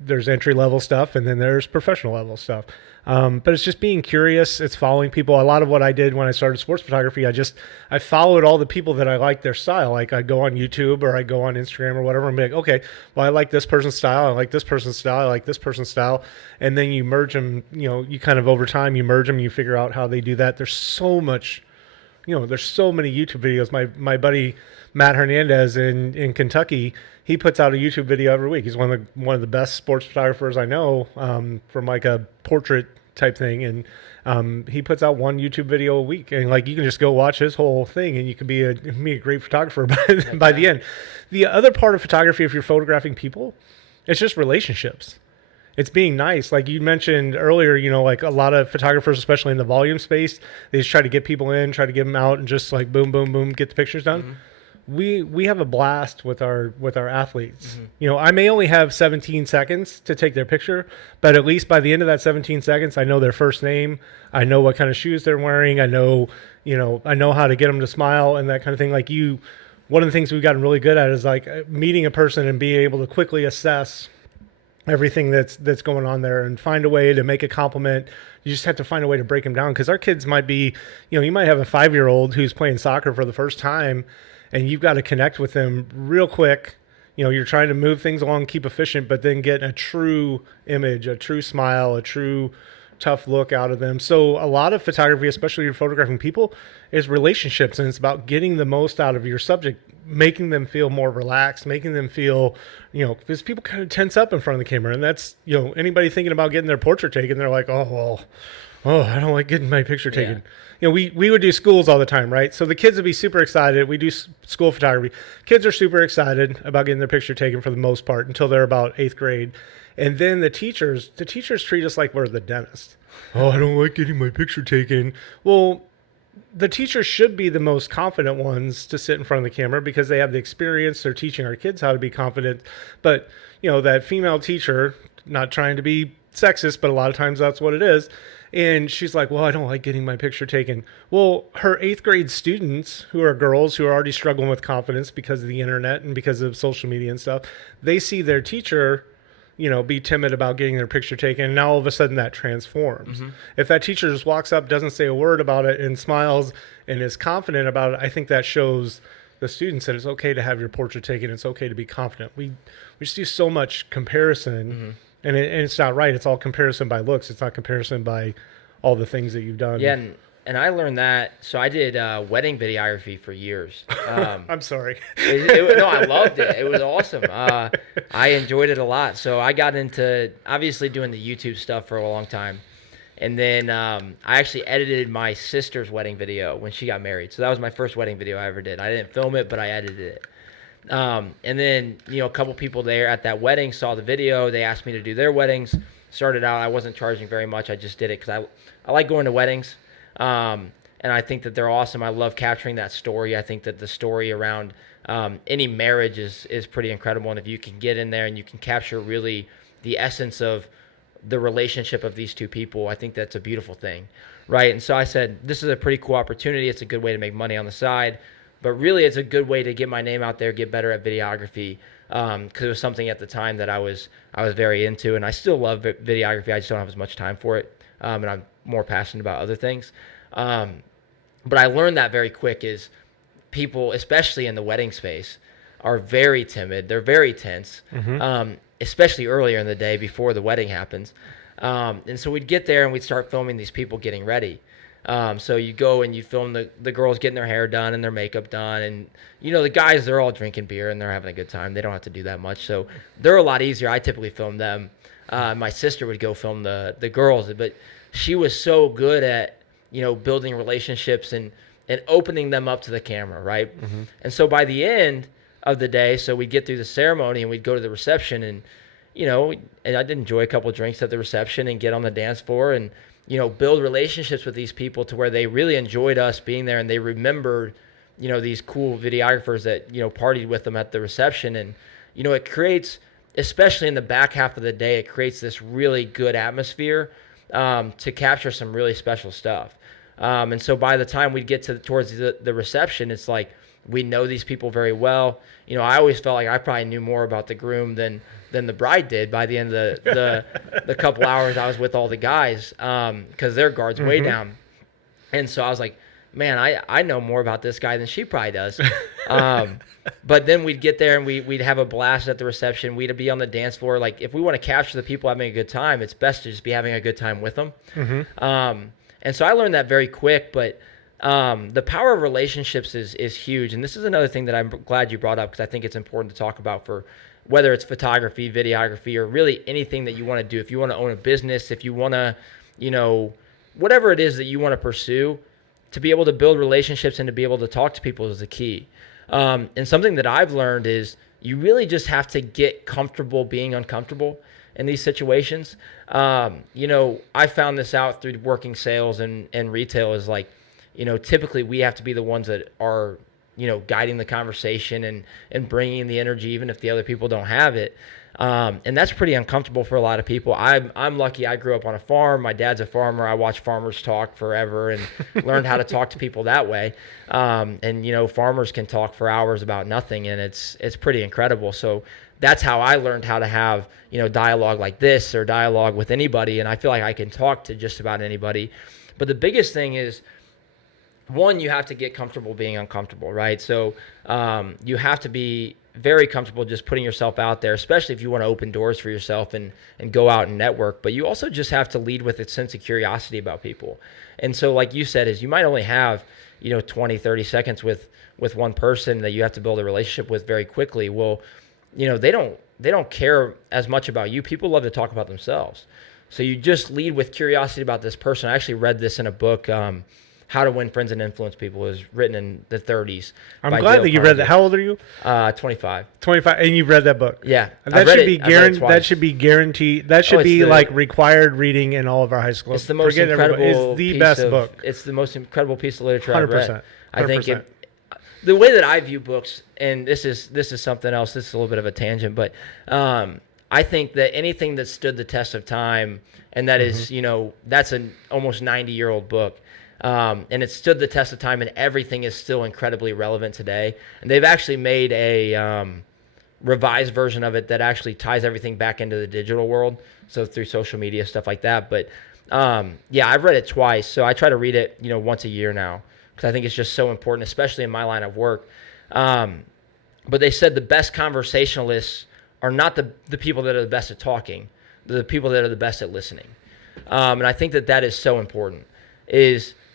there's entry level stuff, and then there's professional level stuff. But it's just being curious. It's following people. A lot of what I did when I started sports photography, I followed all the people that I liked their style. Like I go on YouTube or I go on Instagram or whatever, and be like, okay, well, I like this person's style. I like this person's style. I like this person's style. And then you merge them, you kind of over time, you merge them, you figure out how they do that. There's so much, there's so many YouTube videos. My buddy, Matt Hernandez in Kentucky, he puts out a YouTube video every week. He's one of the best sports photographers I know, from like a portrait type thing, and he puts out one YouTube video a week, and like you can just go watch his whole thing, and you can be a great photographer by the end. The other part of photography, if you're photographing people, it's just relationships. It's being nice. Like you mentioned earlier, like a lot of photographers, especially in the volume space, they just try to get people in, try to get them out, and just like boom, boom, boom, get the pictures done. Mm-hmm. We have a blast with our athletes. Mm-hmm. I may only have 17 seconds to take their picture, but at least by the end of that 17 seconds, I know their first name. I know what kind of shoes they're wearing. I know how to get them to smile and that kind of thing. Like one of the things we've gotten really good at is like meeting a person and being able to quickly assess everything that's going on there and find a way to make a compliment. You just have to find a way to break them down, because our kids might be, you might have a 5-year-old who's playing soccer for the first time, and you've got to connect with them real quick. You're trying to move things along, keep efficient, but then get a true image, a true smile, a true tough look out of them. So a lot of photography, especially if you're photographing people, is relationships, and it's about getting the most out of your subject, making them feel more relaxed, making them feel, because people kind of tense up in front of the camera, and that's, anybody thinking about getting their portrait taken, they're like, oh, I don't like getting my picture taken. Yeah. We would do schools all the time, right? So the kids would be super excited. We do school photography. Kids are super excited about getting their picture taken for the most part until they're about 8th grade. And then the teachers treat us like we're the dentist. Oh, I don't like getting my picture taken. Well, the teachers should be the most confident ones to sit in front of the camera, because they have the experience. They're teaching our kids how to be confident. But, that female teacher, not trying to be sexist, but a lot of times that's what it is. And she's like, well, I don't like getting my picture taken. Well, her 8th grade students, who are girls who are already struggling with confidence because of the internet and because of social media and stuff, they see their teacher, be timid about getting their picture taken. And now all of a sudden that transforms. Mm-hmm. If that teacher just walks up, doesn't say a word about it, and smiles and is confident about it, I think that shows the students that it's okay to have your portrait taken. It's okay to be confident. We just do so much comparison. Mm-hmm. And it's not right. It's all comparison by looks. It's not comparison by all the things that you've done. Yeah, and I learned that. So I did wedding videography for years. I'm sorry. No, I loved it. It was awesome. I enjoyed it a lot. So I got into obviously doing the YouTube stuff for a long time. And then I actually edited my sister's wedding video when she got married. So that was my first wedding video I ever did. I didn't film it, but I edited it. And then, a couple people there at that wedding saw the video. They asked me to do their weddings. Started out, I wasn't charging very much. I just did it because I like going to weddings. And I think that they're awesome. I love capturing that story. I think that the story around any marriage is pretty incredible. And if you can get in there and you can capture really the essence of the relationship of these two people, I think that's a beautiful thing, right? And so I said, this is a pretty cool opportunity. It's a good way to make money on the side. But really, it's a good way to get my name out there, get better at videography, because it was something at the time that I was very into, and I still love videography. I just don't have as much time for it, and I'm more passionate about other things. But I learned that very quick is people, especially in the wedding space, are very timid. They're very tense, especially earlier in the day before the wedding happens. And so we'd get there and we'd start filming these people getting ready. So you go and you film the girls getting their hair done and their makeup done. And, the guys, they're all drinking beer and they're having a good time. They don't have to do that much. So they're a lot easier. I typically film them. My sister would go film the girls. But she was so good at, building relationships and opening them up to the camera, right? And so by the end of the day, so we'd get through the ceremony and we'd go to the reception and, and I'd enjoy a couple of drinks at the reception and get on the dance floor and, build relationships with these people to where they really enjoyed us being there and they remembered, these cool videographers that, partied with them at the reception. And, it creates, especially in the back half of the day, it creates this really good atmosphere to capture some really special stuff. And so by the time we'd get towards the reception, it's like we know these people very well. I always felt like I probably knew more about the groom than the bride did by the end of the couple hours I was with all the guys, because their guard's way down. And so I was like, man, I know more about this guy than she probably does. But then we'd get there and we'd have a blast at the reception. We'd be on the dance floor. Like, if we want to capture the people having a good time, it's best to just be having a good time with them. And so I learned that very quick, but the power of relationships is huge. And this is another thing that I'm glad you brought up, because I think it's important to talk about for whether it's photography, videography, or really anything that you want to do. If you want to own a business, if you want to, whatever it is that you want to pursue, to be able to build relationships and to be able to talk to people is the key. And something that I've learned is you really just have to get comfortable being uncomfortable in these situations. I found this out through working sales and retail is like, typically we have to be the ones that are, guiding the conversation and bringing the energy, even if the other people don't have it. And that's pretty uncomfortable for a lot of people. I'm lucky I grew up on a farm. My dad's a farmer. I watched farmers talk forever and learned how to talk to people that way. And farmers can talk for hours about nothing, and it's pretty incredible. So that's how I learned how to have, dialogue like this or dialogue with anybody. And I feel like I can talk to just about anybody. But the biggest thing is, one, you have to get comfortable being uncomfortable, right? So you have to be very comfortable just putting yourself out there, especially if you want to open doors for yourself and go out and network. But you also just have to lead with a sense of curiosity about people. And so like you said, is you might only have, 20, 30 seconds with one person that you have to build a relationship with very quickly. Well, they don't care as much about you. People love to talk about themselves. So you just lead with curiosity about this person. I actually read this in a book, How to Win Friends and Influence People. It was written in the 30s. I'm glad that you read that. How old are you? 25. 25, and you've read that book. Yeah, that should be guaranteed. That should be guaranteed. That should be like required reading in all of our high schools. It's the most incredible. It's the best book. It's the most incredible piece of literature 100%, I've read. 100%. I think the way that I view books, and this is something else. This is a little bit of a tangent, but I think that anything that stood the test of time, and that is, that's an almost 90-year-old book. And it stood the test of time, and everything is still incredibly relevant today. And they've actually made a revised version of it that actually ties everything back into the digital world, so through social media, stuff like that. But I've read it twice, so I try to read it once a year now, because I think it's just so important, especially in my line of work. But they said the best conversationalists are not the people that are the best at talking, the people that are the best at listening. And I think that is so important.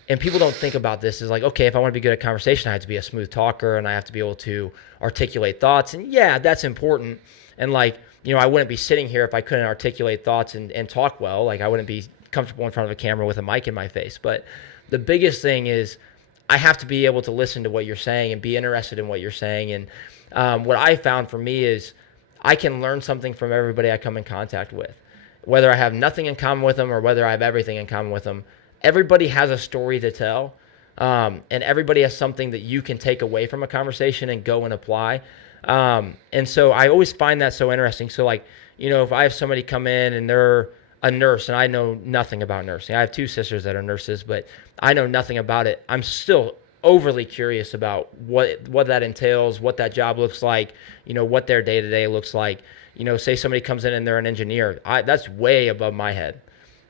And people don't think about this is like, okay, if I want to be good at conversation, I have to be a smooth talker and I have to be able to articulate thoughts. And yeah, that's important. And like, I wouldn't be sitting here if I couldn't articulate thoughts and talk well. Like I wouldn't be comfortable in front of a camera with a mic in my face. But the biggest thing is I have to be able to listen to what you're saying and be interested in what you're saying. And what I found for me is I can learn something from everybody I come in contact with, whether I have nothing in common with them or whether I have everything in common with them. Everybody has a story to tell, and everybody has something that you can take away from a conversation and go and apply. And so I always find that so interesting. So like, if I have somebody come in and they're a nurse and I know nothing about nursing. I have 2 sisters that are nurses, but I know nothing about it. I'm still overly curious about what that entails, what that job looks like, what their day-to-day looks like. Say somebody comes in and they're an engineer. That's way above my head.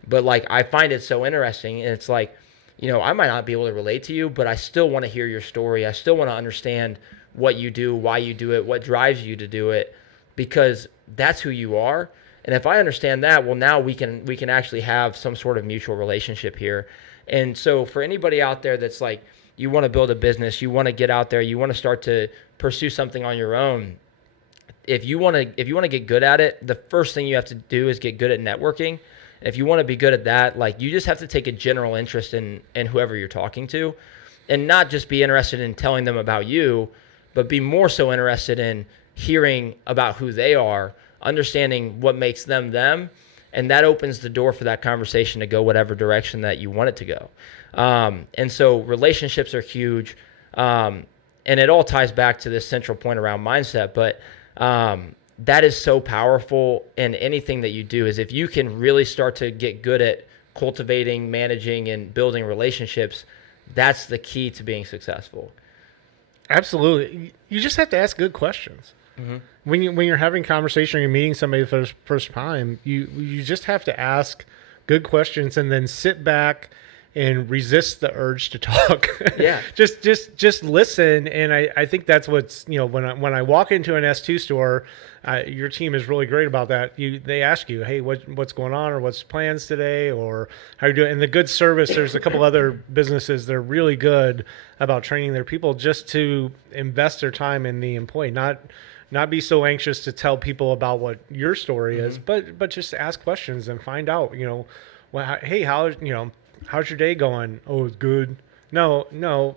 But like I find it so interesting, and it's like, I might not be able to relate to you, but I still want to hear your story. I still want to understand what you do, why you do it, what drives you to do it, because that's who you are. And if I understand that, well, now we can actually have some sort of mutual relationship here. And so for anybody out there that's like, you want to build a business, you want to get out there, you want to start to pursue something on your own. If you want to get good at it, the first thing you have to do is get good at networking. And if you want to be good at that, like you just have to take a general interest in whoever you're talking to, and not just be interested in telling them about you, but be more so interested in hearing about who they are, understanding what makes them them, and that opens the door for that conversation to go whatever direction that you want it to go. And so relationships are huge, and it all ties back to this central point around mindset, but that is so powerful in anything that you do. Is if you can really start to get good at cultivating, managing, and building relationships, that's the key to being successful. Absolutely. You just have to ask good questions. Mm-hmm. When you're having conversation or you're meeting somebody for the first time, you just have to ask good questions and then sit back and resist the urge to talk. Yeah. just listen. And I think that's what's, when I walk into an S2 store, your team is really great about that. They ask you, hey, what's going on, or what's plans today, or how you doing? And the good service, there's a couple other businesses, they're really good about training their people just to invest their time in the employee, not be so anxious to tell people about what your story is, but just ask questions and find out, well, hey, how's your day going? Oh, it's good. No.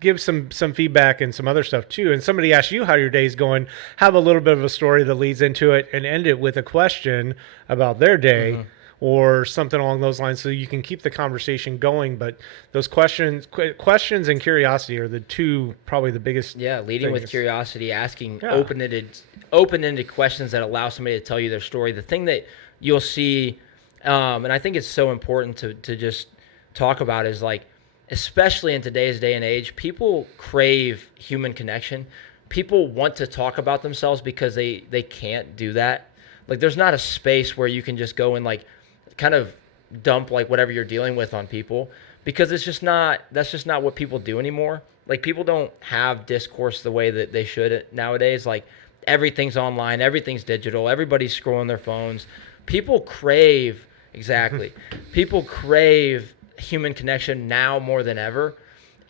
Give some feedback and some other stuff too. And somebody asks you how your day's going, have a little bit of a story that leads into it and end it with a question about their day or something along those lines, so you can keep the conversation going. But those questions and curiosity are the two, probably the biggest. Yeah, leading with curiosity, asking open-ended questions that allow somebody to tell you their story. The thing that you'll see, and I think it's so important to just talk about, is like, especially in today's day and age, people crave human connection. People want to talk about themselves because they can't do that. Like there's not a space where you can just go and like kind of dump like whatever you're dealing with on people, because that's just not what people do anymore. Like people don't have discourse the way that they should nowadays. Like everything's online, everything's digital, everybody's scrolling their phones. People crave human connection now more than ever.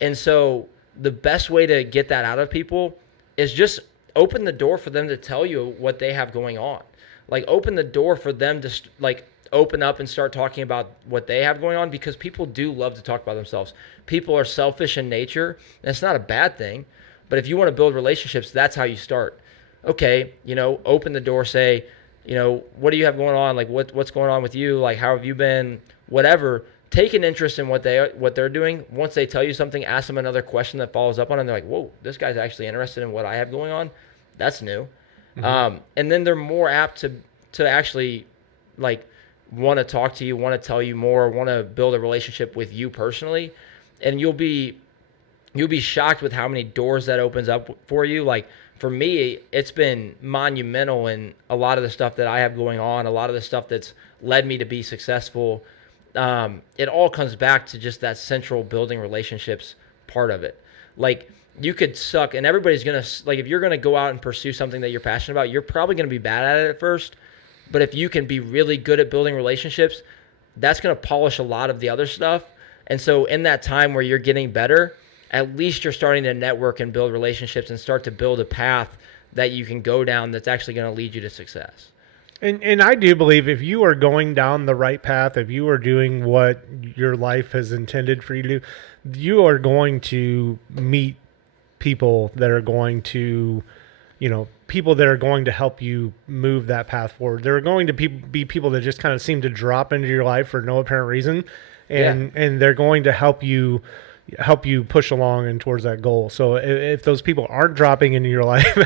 And so the best way to get that out of people is just open the door for them to tell you what they have going on. Like open the door for them to like open up and start talking about what they have going on, because people do love to talk about themselves. People are selfish in nature, and it's not a bad thing. But if you want to build relationships, that's how you start. Okay, open the door, say, what do you have going on? Like what's going on with you? Like how have you been? Whatever. Take an interest in what they're doing. Once they tell you something, ask them another question that follows up on it. And they're like, whoa, this guy's actually interested in what I have going on. That's new. And then they're more apt to actually like want to talk to you, want to tell you more, want to build a relationship with you personally. And you'll be shocked with how many doors that opens up for you. Like for me, it's been monumental in a lot of the stuff that I have going on, a lot of the stuff that's led me to be successful. It all comes back to just that central building relationships part of it. Like you could suck, and everybody's going to, like if you're going to go out and pursue something that you're passionate about, you're probably going to be bad at it at first. But if you can be really good at building relationships, that's going to polish a lot of the other stuff. And so in that time where you're getting better, at least you're starting to network and build relationships and start to build a path that you can go down that's actually going to lead you to success. And I do believe if you are going down the right path, if you are doing what your life has intended for you to do, you are going to meet people that are going to, people that are going to help you move that path forward. There are going to be people that just kind of seem to drop into your life for no apparent reason, and they're going to help you push along and towards that goal. So if those people aren't dropping into your life,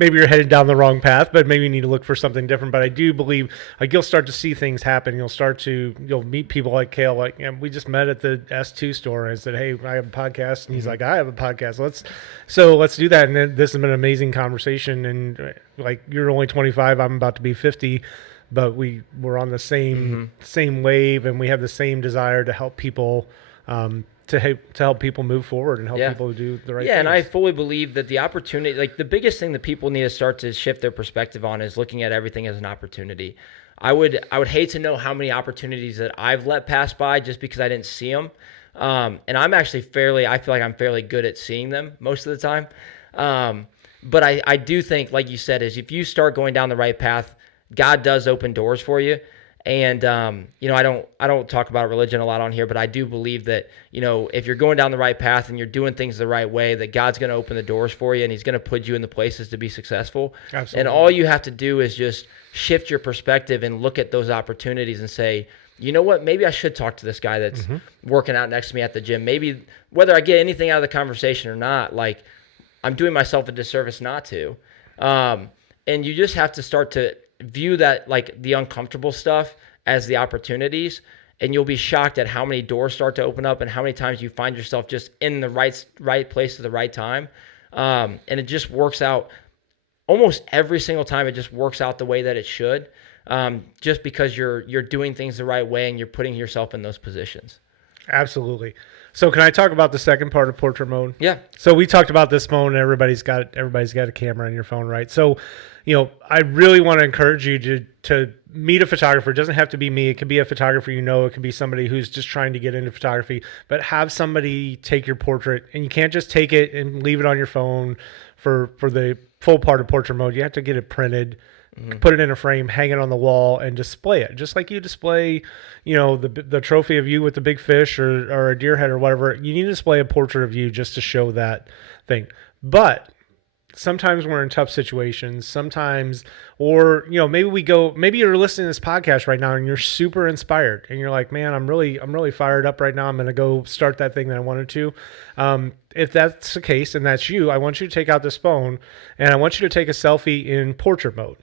maybe you're headed down the wrong path, but maybe you need to look for something different. But I do believe you'll start to see things happen. You'll meet people like Kale. Like, we just met at the S2 store and I said, hey, I have a podcast. And he's like, I have a podcast. Let's do that. And then this has been an amazing conversation. And like, you're only 25, I'm about to be 50. But we're on the same wave, and we have the same desire to help people, to help people move forward and help people do the right things. Yeah, and I fully believe that the opportunity, like the biggest thing that people need to start to shift their perspective on is looking at everything as an opportunity. I would hate to know how many opportunities that I've let pass by just because I didn't see them. And I'm actually I feel like I'm fairly good at seeing them most of the time. But I do think, like you said, is if you start going down the right path, God does open doors for you. And, I don't talk about religion a lot on here, but I do believe that, if you're going down the right path and you're doing things the right way, that God's going to open the doors for you and he's going to put you in the places to be successful. Absolutely. And all you have to do is just shift your perspective and look at those opportunities and say, you know what, maybe I should talk to this guy that's working out next to me at the gym. Maybe whether I get anything out of the conversation or not, like I'm doing myself a disservice not to. And you just have to start to view that, like the uncomfortable stuff, as the opportunities, and you'll be shocked at how many doors start to open up and how many times you find yourself just in the right place at the right time. And it just works out almost every single time. It just works out the way that it should, just because you're doing things the right way and you're putting yourself in those positions. Absolutely. So can I talk about the second part of portrait mode? Yeah. So we talked about this phone. Everybody's got a camera on your phone, right? So, I really want to encourage you to meet a photographer. It doesn't have to be me. It could be a photographer it could be somebody who's just trying to get into photography. But have somebody take your portrait, and you can't just take it and leave it on your phone for the full part of portrait mode. You have to get it printed, put it in a frame, hang it on the wall, and display it. Just like you display, the trophy of you with the big fish or a deer head or whatever. You need to display a portrait of you just to show that thing. But sometimes we're in tough situations. Sometimes, or maybe you're listening to this podcast right now and you're super inspired and you're like, man, I'm really fired up right now. I'm going to go start that thing that I wanted to. If that's the case and that's you, I want you to take out this phone and I want you to take a selfie in portrait mode.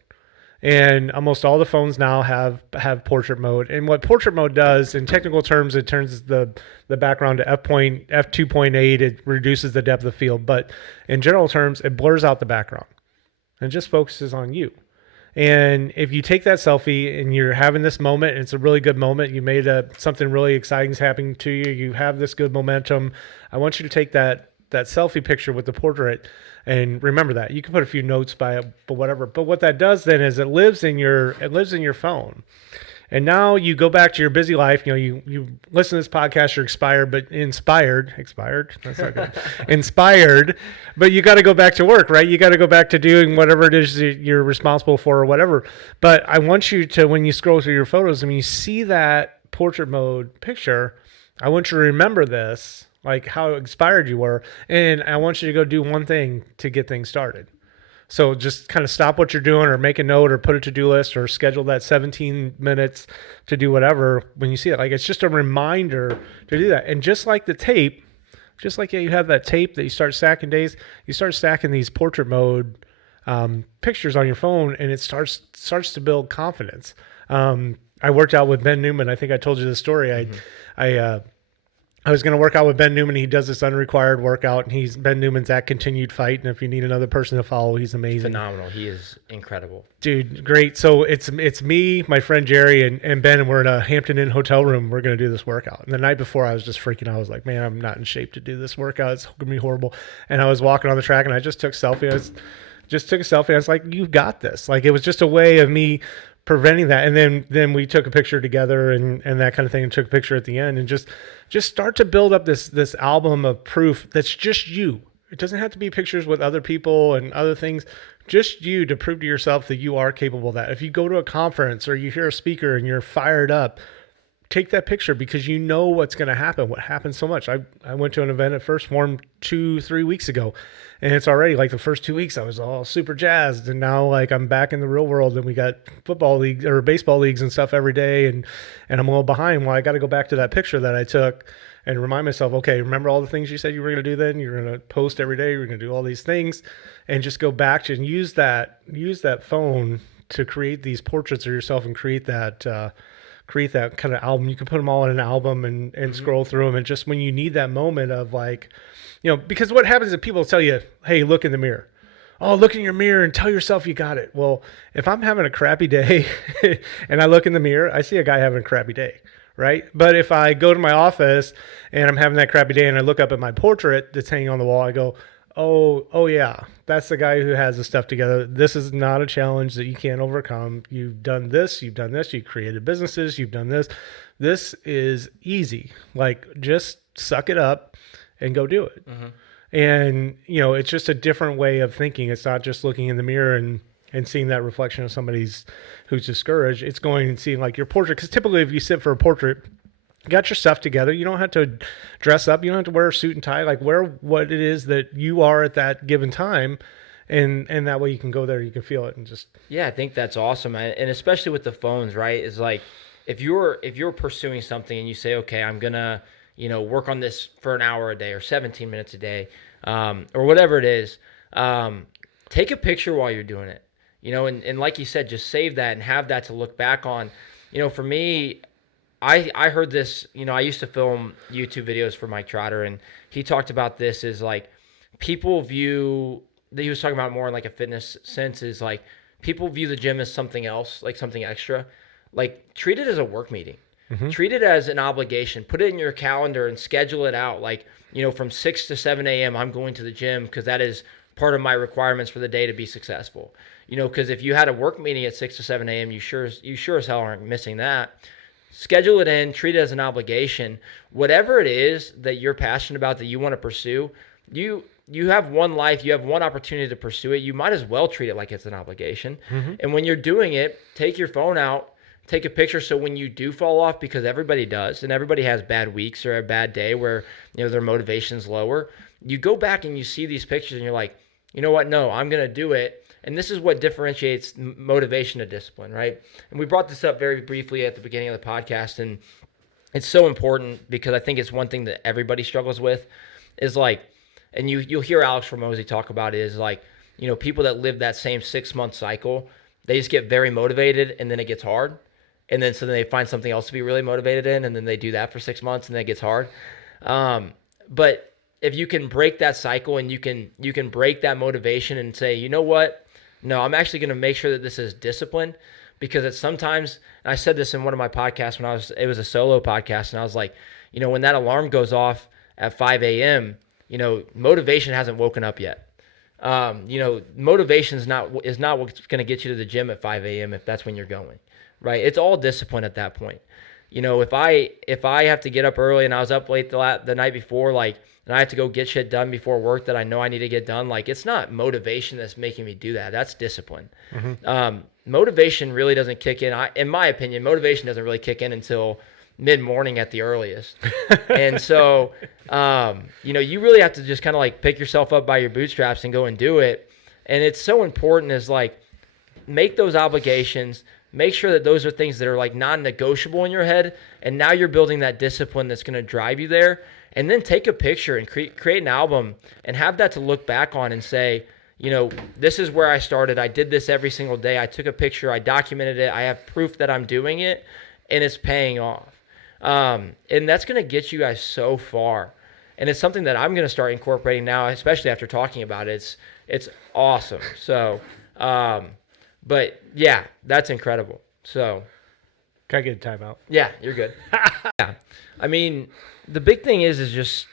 And almost all the phones now have portrait mode. And what portrait mode does, in technical terms, it turns the background to f2.8. It reduces the depth of field. But in general terms, it blurs out the background and just focuses on you. And if you take that selfie and you're having this moment, and it's a really good moment, you made something really exciting is happening to you, you have this good momentum, I want you to take that selfie picture with the portrait. And remember that you can put a few notes by it, but whatever. But what that does then is it lives in your phone. And now you go back to your busy life. You listen to this podcast, you're inspired. That's not good. Inspired, but you got to go back to work, right? You got to go back to doing whatever it is you're responsible for or whatever. But I want you to, when you scroll through your photos and when you see that portrait mode picture, I want you to remember this, like how inspired you were. And I want you to go do one thing to get things started. So just kind of stop what you're doing or make a note or put a to-do list or schedule that 17 minutes to do whatever when you see it. Like, it's just a reminder to do that. And just like the tape, you have that tape that you start stacking days, you start stacking these portrait mode pictures on your phone, and it starts to build confidence. I worked out with Ben Newman. I think I told you the story. I was going to work out with Ben Newman. He does this unrequired workout, and Ben Newman's at Continued Fight. And if you need another person to follow, he's amazing. Phenomenal. He is incredible. Dude, great. So it's me, my friend Jerry, and Ben, and we're in a Hampton Inn hotel room. We're going to do this workout. And the night before, I was just freaking out. I was like, man, I'm not in shape to do this workout. It's going to be horrible. And I was walking on the track, and I just took a selfie. I was like, you've got this. Like, it was just a way of me preventing that. And then we took a picture together and that kind of thing, and took a picture at the end, and just start to build up this album of proof that's just you. It doesn't have to be pictures with other people and other things, just you, to prove to yourself that you are capable of that. If you go to a conference or you hear a speaker and you're fired up, take that picture, because you know what's going to happen. What happens so much. I went to an event at First Form 2-3 weeks ago, and it's already like the first 2 weeks I was all super jazzed, and now like I'm back in the real world, and we got football leagues or baseball leagues and stuff every day, and I'm a little behind. Well, I got to go back to that picture that I took and remind myself, okay, remember all the things you said you were going to do then? You're going to post every day, you're going to do all these things, and just go back to and use that phone to create these portraits of yourself and create that kind of album. You can put them all in an album and scroll through them. And just when you need that moment of like, because what happens is people tell you, hey, look in the mirror. Oh, look in your mirror and tell yourself you got it. Well, if I'm having a crappy day and I look in the mirror, I see a guy having a crappy day, right? But if I go to my office and I'm having that crappy day and I look up at my portrait that's hanging on the wall, I go, oh yeah, that's the guy who has the stuff together. This is not a challenge that you can't overcome. You've done this, you created businesses, you've done this. This is easy. Like, just suck it up and go do it. And, it's just a different way of thinking. It's not just looking in the mirror and seeing that reflection of somebody's who's discouraged. It's going and seeing like your portrait. Because typically if you sit for a portrait, you got your stuff together. You don't have to dress up. You don't have to wear a suit and tie. Like, wear what it is that you are at that given time. And that way you can go there, you can feel it, and just. Yeah, I think that's awesome. And especially with the phones, right? Is like, if you're pursuing something and you say, okay, I'm going to, work on this for an hour a day or 17 minutes a day, or whatever it is, take a picture while you're doing it, and like you said, just save that and have that to look back on. For me, I heard this, I used to film YouTube videos for Mike Trotter, and he talked about this is like, people view, that he was talking about more in like a fitness sense, is like, people view the gym as something else, like something extra. Like, treat it as a work meeting. Treat it as an obligation. Put it in your calendar and schedule it out. Like, from 6 to 7 a.m. I'm going to the gym because that is part of my requirements for the day to be successful. Because if you had a work meeting at 6 to 7 a.m., you sure as hell aren't missing that. Schedule it in. Treat it as an obligation. Whatever it is that you're passionate about, that you want to pursue, you have one life. You have one opportunity to pursue it. You might as well treat it like it's an obligation. And when you're doing it, take your phone out. Take a picture, so when you do fall off, because everybody does, and everybody has bad weeks or a bad day where their motivation's lower, you go back and you see these pictures and you're like, you know what? No, I'm going to do it. And this is what differentiates motivation to discipline, right? And we brought this up very briefly at the beginning of the podcast, and it's so important because I think it's one thing that everybody struggles with is like, and you'll hear Alex Ramosi talk about it, is like, people that live that same 6-month cycle, they just get very motivated and then it gets hard. And then so then they find something else to be really motivated in, and then they do that for 6 months, and then it gets hard. But if you can break that cycle and you can break that motivation and say, you know what? No, I'm actually going to make sure that this is discipline, because it's sometimes, and I said this in one of my podcasts it was a solo podcast, and I was like, when that alarm goes off at 5 a.m., motivation hasn't woken up yet. Motivation is not what's going to get you to the gym at 5 a.m. if that's when you're going. Right, it's all discipline at that point. If I have to get up early and I was up late the night before, like, and I have to go get shit done before work that I know I need to get done, like, it's not motivation that's making me do that. That's discipline. Motivation really doesn't kick in. In my opinion, motivation doesn't really kick in until mid-morning at the earliest. And so, you really have to just kind of like pick yourself up by your bootstraps and go and do it. And it's so important, is like, make those obligations. Make sure that those are things that are like non-negotiable in your head, and now you're building that discipline that's going to drive you there. And then take a picture and create an album and have that to look back on and say, this is where I started. I did this every single day. I took a picture. I documented it. I have proof that I'm doing it, and it's paying off. And that's going to get you guys so far. And it's something that I'm going to start incorporating now, especially after talking about it. It's awesome. So, but yeah, that's incredible. So, can I get a timeout? Yeah, you're good. Yeah, I mean, the big thing is just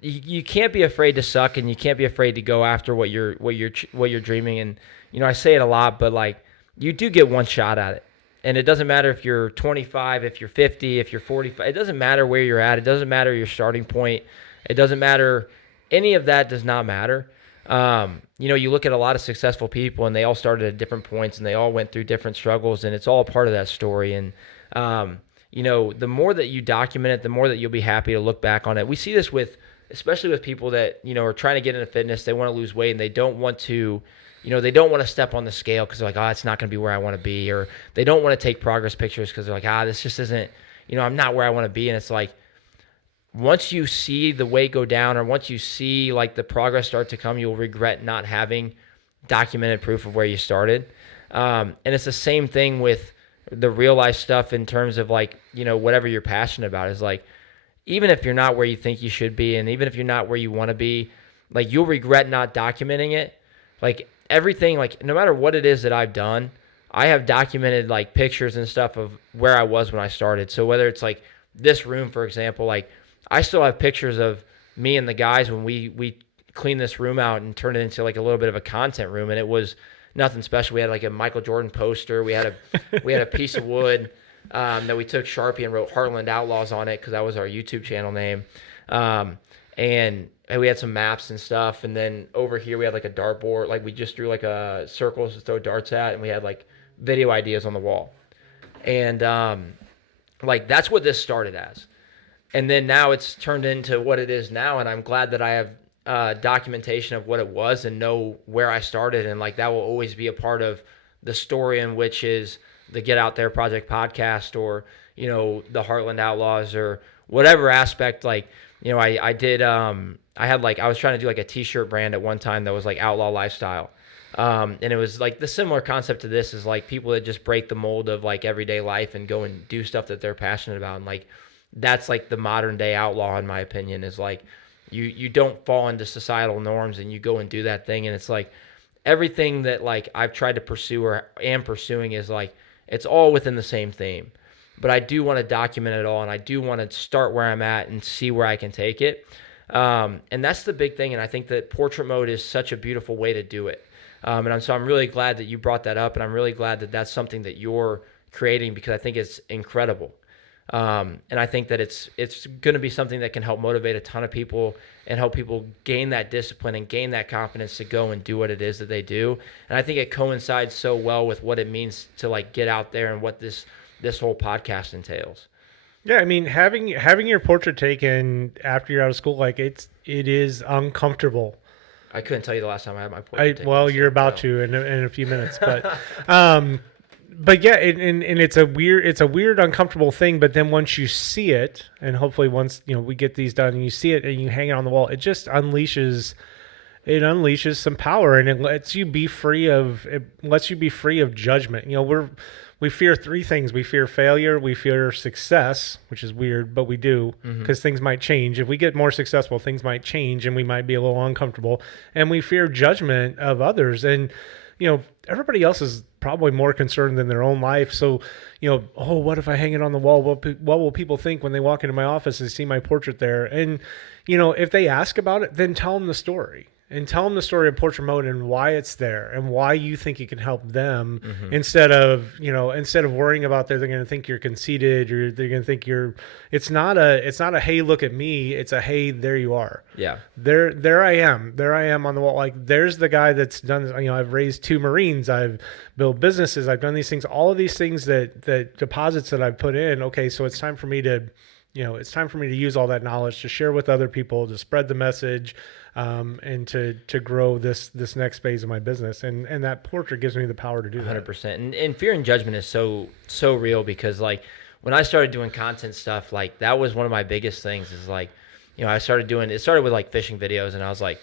you can't be afraid to suck, and you can't be afraid to go after what you're dreaming. And I say it a lot, but like, you do get one shot at it. And it doesn't matter if you're 25, if you're 50, if you're 45. It doesn't matter where you're at. It doesn't matter your starting point. It doesn't matter. Any of that does not matter. You look at a lot of successful people, and they all started at different points, and they all went through different struggles, and it's all part of that story. And, the more that you document it, the more that you'll be happy to look back on it. We see this especially with people that, are trying to get into fitness. They want to lose weight, and they don't want to step on the scale because they're like, it's not going to be where I want to be. Or they don't want to take progress pictures because they're like, this just isn't, I'm not where I want to be. And it's like, once you see the weight go down, or once you see like the progress start to come, you'll regret not having documented proof of where you started. And it's the same thing with the real life stuff in terms of like, whatever you're passionate about is like, even if you're not where you think you should be, and even if you're not where you want to be, like you'll regret not documenting it. Like everything, like no matter what it is that I've done, I have documented like pictures and stuff of where I was when I started. So whether it's like this room, for example, like I still have pictures of me and the guys when we cleaned this room out and turned it into like a little bit of a content room, and it was nothing special. We had like a Michael Jordan poster. We had a piece of wood that we took Sharpie and wrote Heartland Outlaws on it because that was our YouTube channel name. And we had some maps and stuff. And then over here we had like a dartboard. Like we just drew like a circles to throw darts at, and we had like video ideas on the wall. And like that's what this started as. And then now it's turned into what it is now, and I'm glad that I have documentation of what it was and know where I started, and like that will always be a part of the story, in which is the Get Out There Project podcast, or the Heartland Outlaws, or whatever aspect. Like I did I was trying to do like a t-shirt brand at one time that was like outlaw lifestyle, and it was like the similar concept to this is like people that just break the mold of like everyday life and go and do stuff that they're passionate about. And like that's like the modern day outlaw, in my opinion, is like you don't fall into societal norms and you go and do that thing. And it's like everything that like I've tried to pursue or am pursuing is like it's all within the same theme. But I do want to document it all, and I do want to start where I'm at and see where I can take it. And that's the big thing, and I think that portrait mode is such a beautiful way to do it. I'm really glad that you brought that up, and I'm really glad that that's something that you're creating, because I think it's incredible. And I think that it's going to be something that can help motivate a ton of people and help people gain that discipline and gain that confidence to go and do what it is that they do. And I think it coincides so well with what it means to like get out there and what this whole podcast entails. Yeah, I mean, having your portrait taken after you're out of school, like it is uncomfortable. I couldn't tell you the last time I had my portrait taken. Well, you're about to in a few minutes, but yeah, and it's a weird, uncomfortable thing. But then once you see it, and hopefully once we get these done, and you see it and you hang it on the wall, it just unleashes some power, and it lets you be free of judgment. We fear three things. We fear failure, we fear success, which is weird, but we do, because things might change. If we get more successful, things might change and we might be a little uncomfortable. And we fear judgment of others. And, everybody else is probably more concerned than their own life. So, what if I hang it on the wall? What will people think when they walk into my office and see my portrait there? And, if they ask about it, then tell them the story. And tell them the story of portrait mode and why it's there and why you think it can help them, instead of worrying about they're going to think you're conceited, or they're going to think it's not a hey, look at me. It's a hey, there you are. Yeah. There I am on the wall. Like there's the guy that's done, I've raised 2 Marines. I've built businesses. I've done these things, all of these things that deposits that I've put in. Okay. So it's time for me to use all that knowledge to share with other people, to spread the message, and to grow this next phase of my business. And that portrait gives me the power to do 100%. that. And fear and judgment is so real, because like when I started doing content stuff, like that was one of my biggest things is like, it started with like fishing videos, and I was like,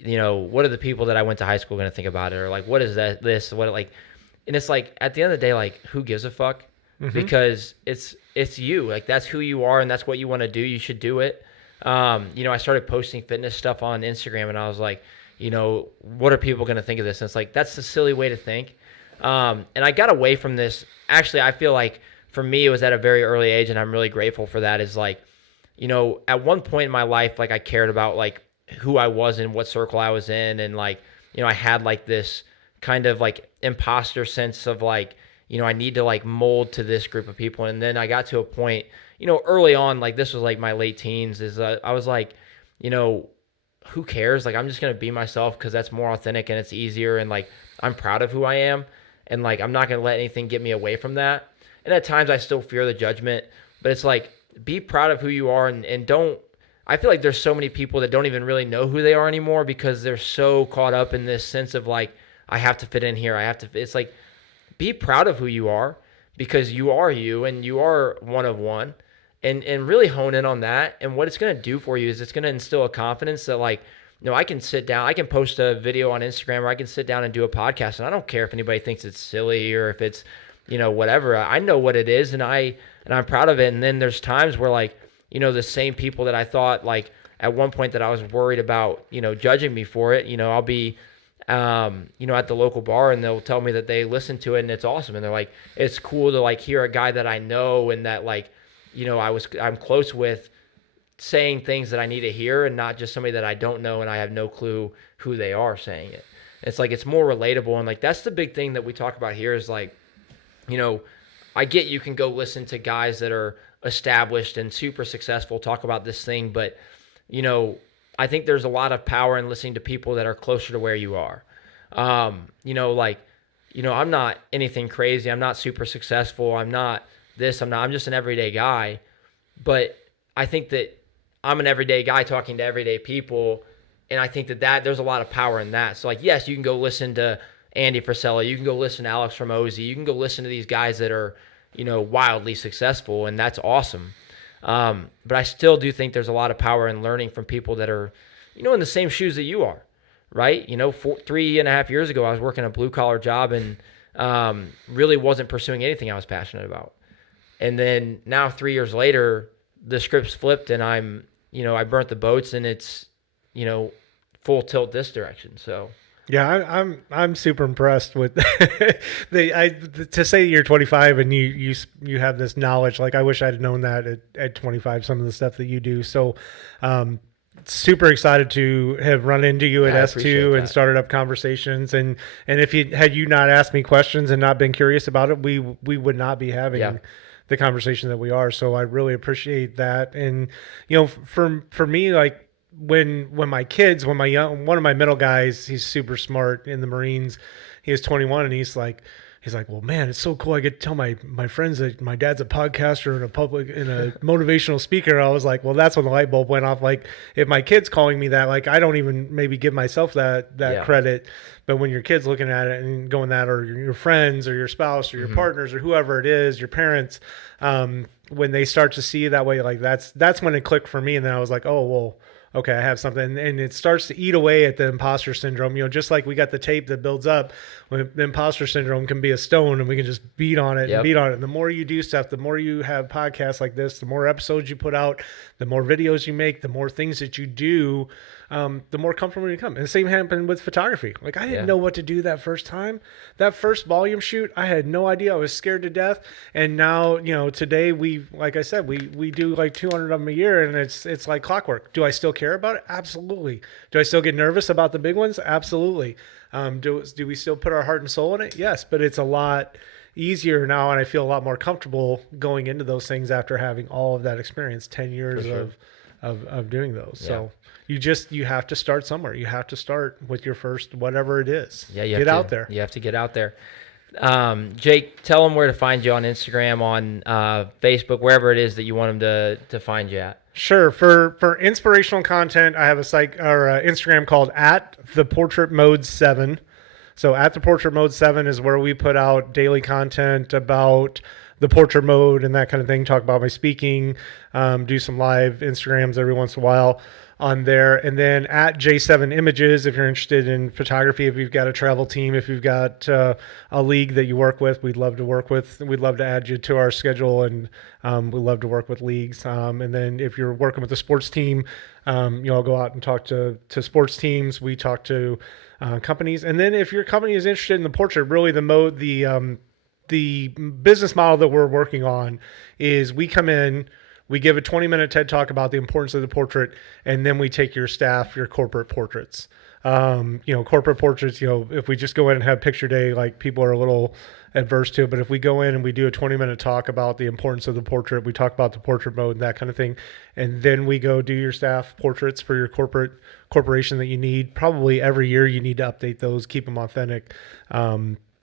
what are the people that I went to high school going to think about it? Or like, what is that, and it's like, at the end of the day, like who gives a fuck? Because it's you, like that's who you are and that's what you want to do. You should do it. I started posting fitness stuff on Instagram, and I was like, what are people going to think of this? And it's like, that's the silly way to think. And I got away from this. Actually, I feel like for me, it was at a very early age, and I'm really grateful for that, is like, at one point in my life, like I cared about like who I was and what circle I was in. And like, I had like this kind of like imposter sense of like, I need to like mold to this group of people. And then I got to a point, early on, like this was like my late teens, is I was like, who cares? Like, I'm just going to be myself because that's more authentic and it's easier. And like, I'm proud of who I am. And like, I'm not going to let anything get me away from that. And at times I still fear the judgment, but it's like, be proud of who you are and don't. I feel like there's so many people that don't even really know who they are anymore because they're so caught up in this sense of like, I have to fit in here. It's like, be proud of who you are because you are you and you are one of one, and really hone in on that. And what it's going to do for you is it's going to instill a confidence that like, I can sit down, I can post a video on Instagram, or I can sit down and do a podcast, and I don't care if anybody thinks it's silly or if it's, whatever. I know what it is, and I'm proud of it. And then there's times where like, the same people that I thought like at one point that I was worried about, judging me for it, I'll be, at the local bar and they'll tell me that they listen to it and it's awesome. And they're like, it's cool to like hear a guy that I know and that like, I'm close with saying things that I need to hear and not just somebody that I don't know and I have no clue who they are saying it. It's like, it's more relatable. And like, that's the big thing that we talk about here is like, I get you can go listen to guys that are established and super successful talk about this thing, but I think there's a lot of power in listening to people that are closer to where you are. I'm not anything crazy. I'm not super successful. I'm just an everyday guy, but I think that I'm an everyday guy talking to everyday people. And I think that there's a lot of power in that. So like, yes, you can go listen to Andy Frisella. You can go listen to Alex Ramosi. You can go listen to these guys that are, wildly successful, and that's awesome. But I still do think there's a lot of power in learning from people that are, in the same shoes that you are, right? 3.5 years ago, I was working a blue collar job and really wasn't pursuing anything I was passionate about. And then now 3 years later, the script's flipped and I burnt the boats and it's, full tilt this direction. So. Yeah, I'm super impressed with to say you're 25 and you have this knowledge. Like I wish I'd known that at 25, some of the stuff that you do. So, super excited to have run into you at S2 and started up conversations. And if you not asked me questions and not been curious about it, we would not be having the conversation that we are. So I really appreciate that. And for me, like. When one of my middle guys, he's super smart in the Marines. He is 21 and he's like, well, man, it's so cool. I get to tell my friends that my dad's a podcaster and a motivational speaker. I was like, well, that's when the light bulb went off. Like if my kid's calling me that, like I don't even maybe give myself that credit. But when your kid's looking at it and going that, or your friends or your spouse or your partners or whoever it is, your parents, when they start to see you that way, like that's when it clicked for me. And then I was like, oh, well, okay, I have something. And it starts to eat away at the imposter syndrome. Just like we got the tape that builds up, when the imposter syndrome can be a stone and we can just beat on it and beat on it. And the more you do stuff, the more you have podcasts like this, the more episodes you put out, the more videos you make, the more things that you do, the more comfortable you become. And the same happened with photography. Like I didn't know what to do that first time. That first volume shoot, I had no idea. I was scared to death. And now, today like I said, we do like 200 of them a year and it's like clockwork. Do I still care about it? Absolutely. Do I still get nervous about the big ones? Absolutely. Do we still put our heart and soul in it? Yes, but it's a lot easier now. And I feel a lot more comfortable going into those things after having all of that experience, 10 years of doing those. Yeah. So you have to start somewhere. You have to start with your first, whatever it is. Yeah. Get out there. You have to get out there. Jake, tell them where to find you on Instagram, on Facebook, wherever it is that you want them to find you at. Sure. For inspirational content, I have a site or Instagram called @theportraitmode7. So @theportraitmode7 is where we put out daily content about the portrait mode and that kind of thing. Talk about my speaking, do some live Instagrams every once in a while on there. And then @J7Images, if you're interested in photography, if you've got a travel team, if you've got a league that you work with, we'd love to work with. We'd love to add you to our schedule, and we love to work with leagues. And then if you're working with a sports team, I'll go out and talk to sports teams. We talk to companies. And then if your company is interested in the portrait, really the business model that we're working on is we come in, we give a 20-minute TED Talk about the importance of the portrait, and then we take your staff, your corporate portraits. Corporate portraits, if we just go in and have picture day, like people are a little adverse to it. But if we go in and we do a 20-minute talk about the importance of the portrait, we talk about the portrait mode and that kind of thing. And then we go do your staff portraits for your corporation that you need. Probably every year you need to update those, keep them authentic.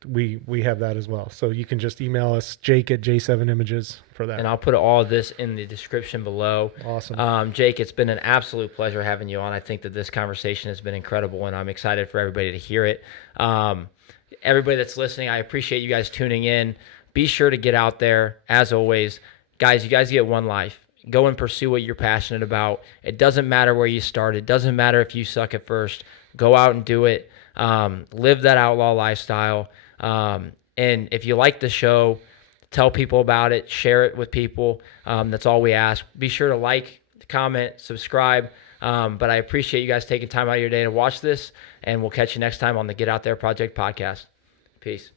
We have that as well. So you can just email us, Jake at J7Images for that. And I'll put all of this in the description below. Awesome. Jake, it's been an absolute pleasure having you on. I think that this conversation has been incredible, and I'm excited for everybody to hear it. Everybody that's listening, I appreciate you guys tuning in. Be sure to get out there. As always, guys, you guys get one life. Go and pursue what you're passionate about. It doesn't matter where you start. It doesn't matter if you suck at first. Go out and do it. Live that outlaw lifestyle. And if you like the show, tell people about it, share it with people. That's all we ask. Be sure to like, comment, subscribe. But I appreciate you guys taking time out of your day to watch this, and we'll catch you next time on the Get Out There Project podcast. Peace.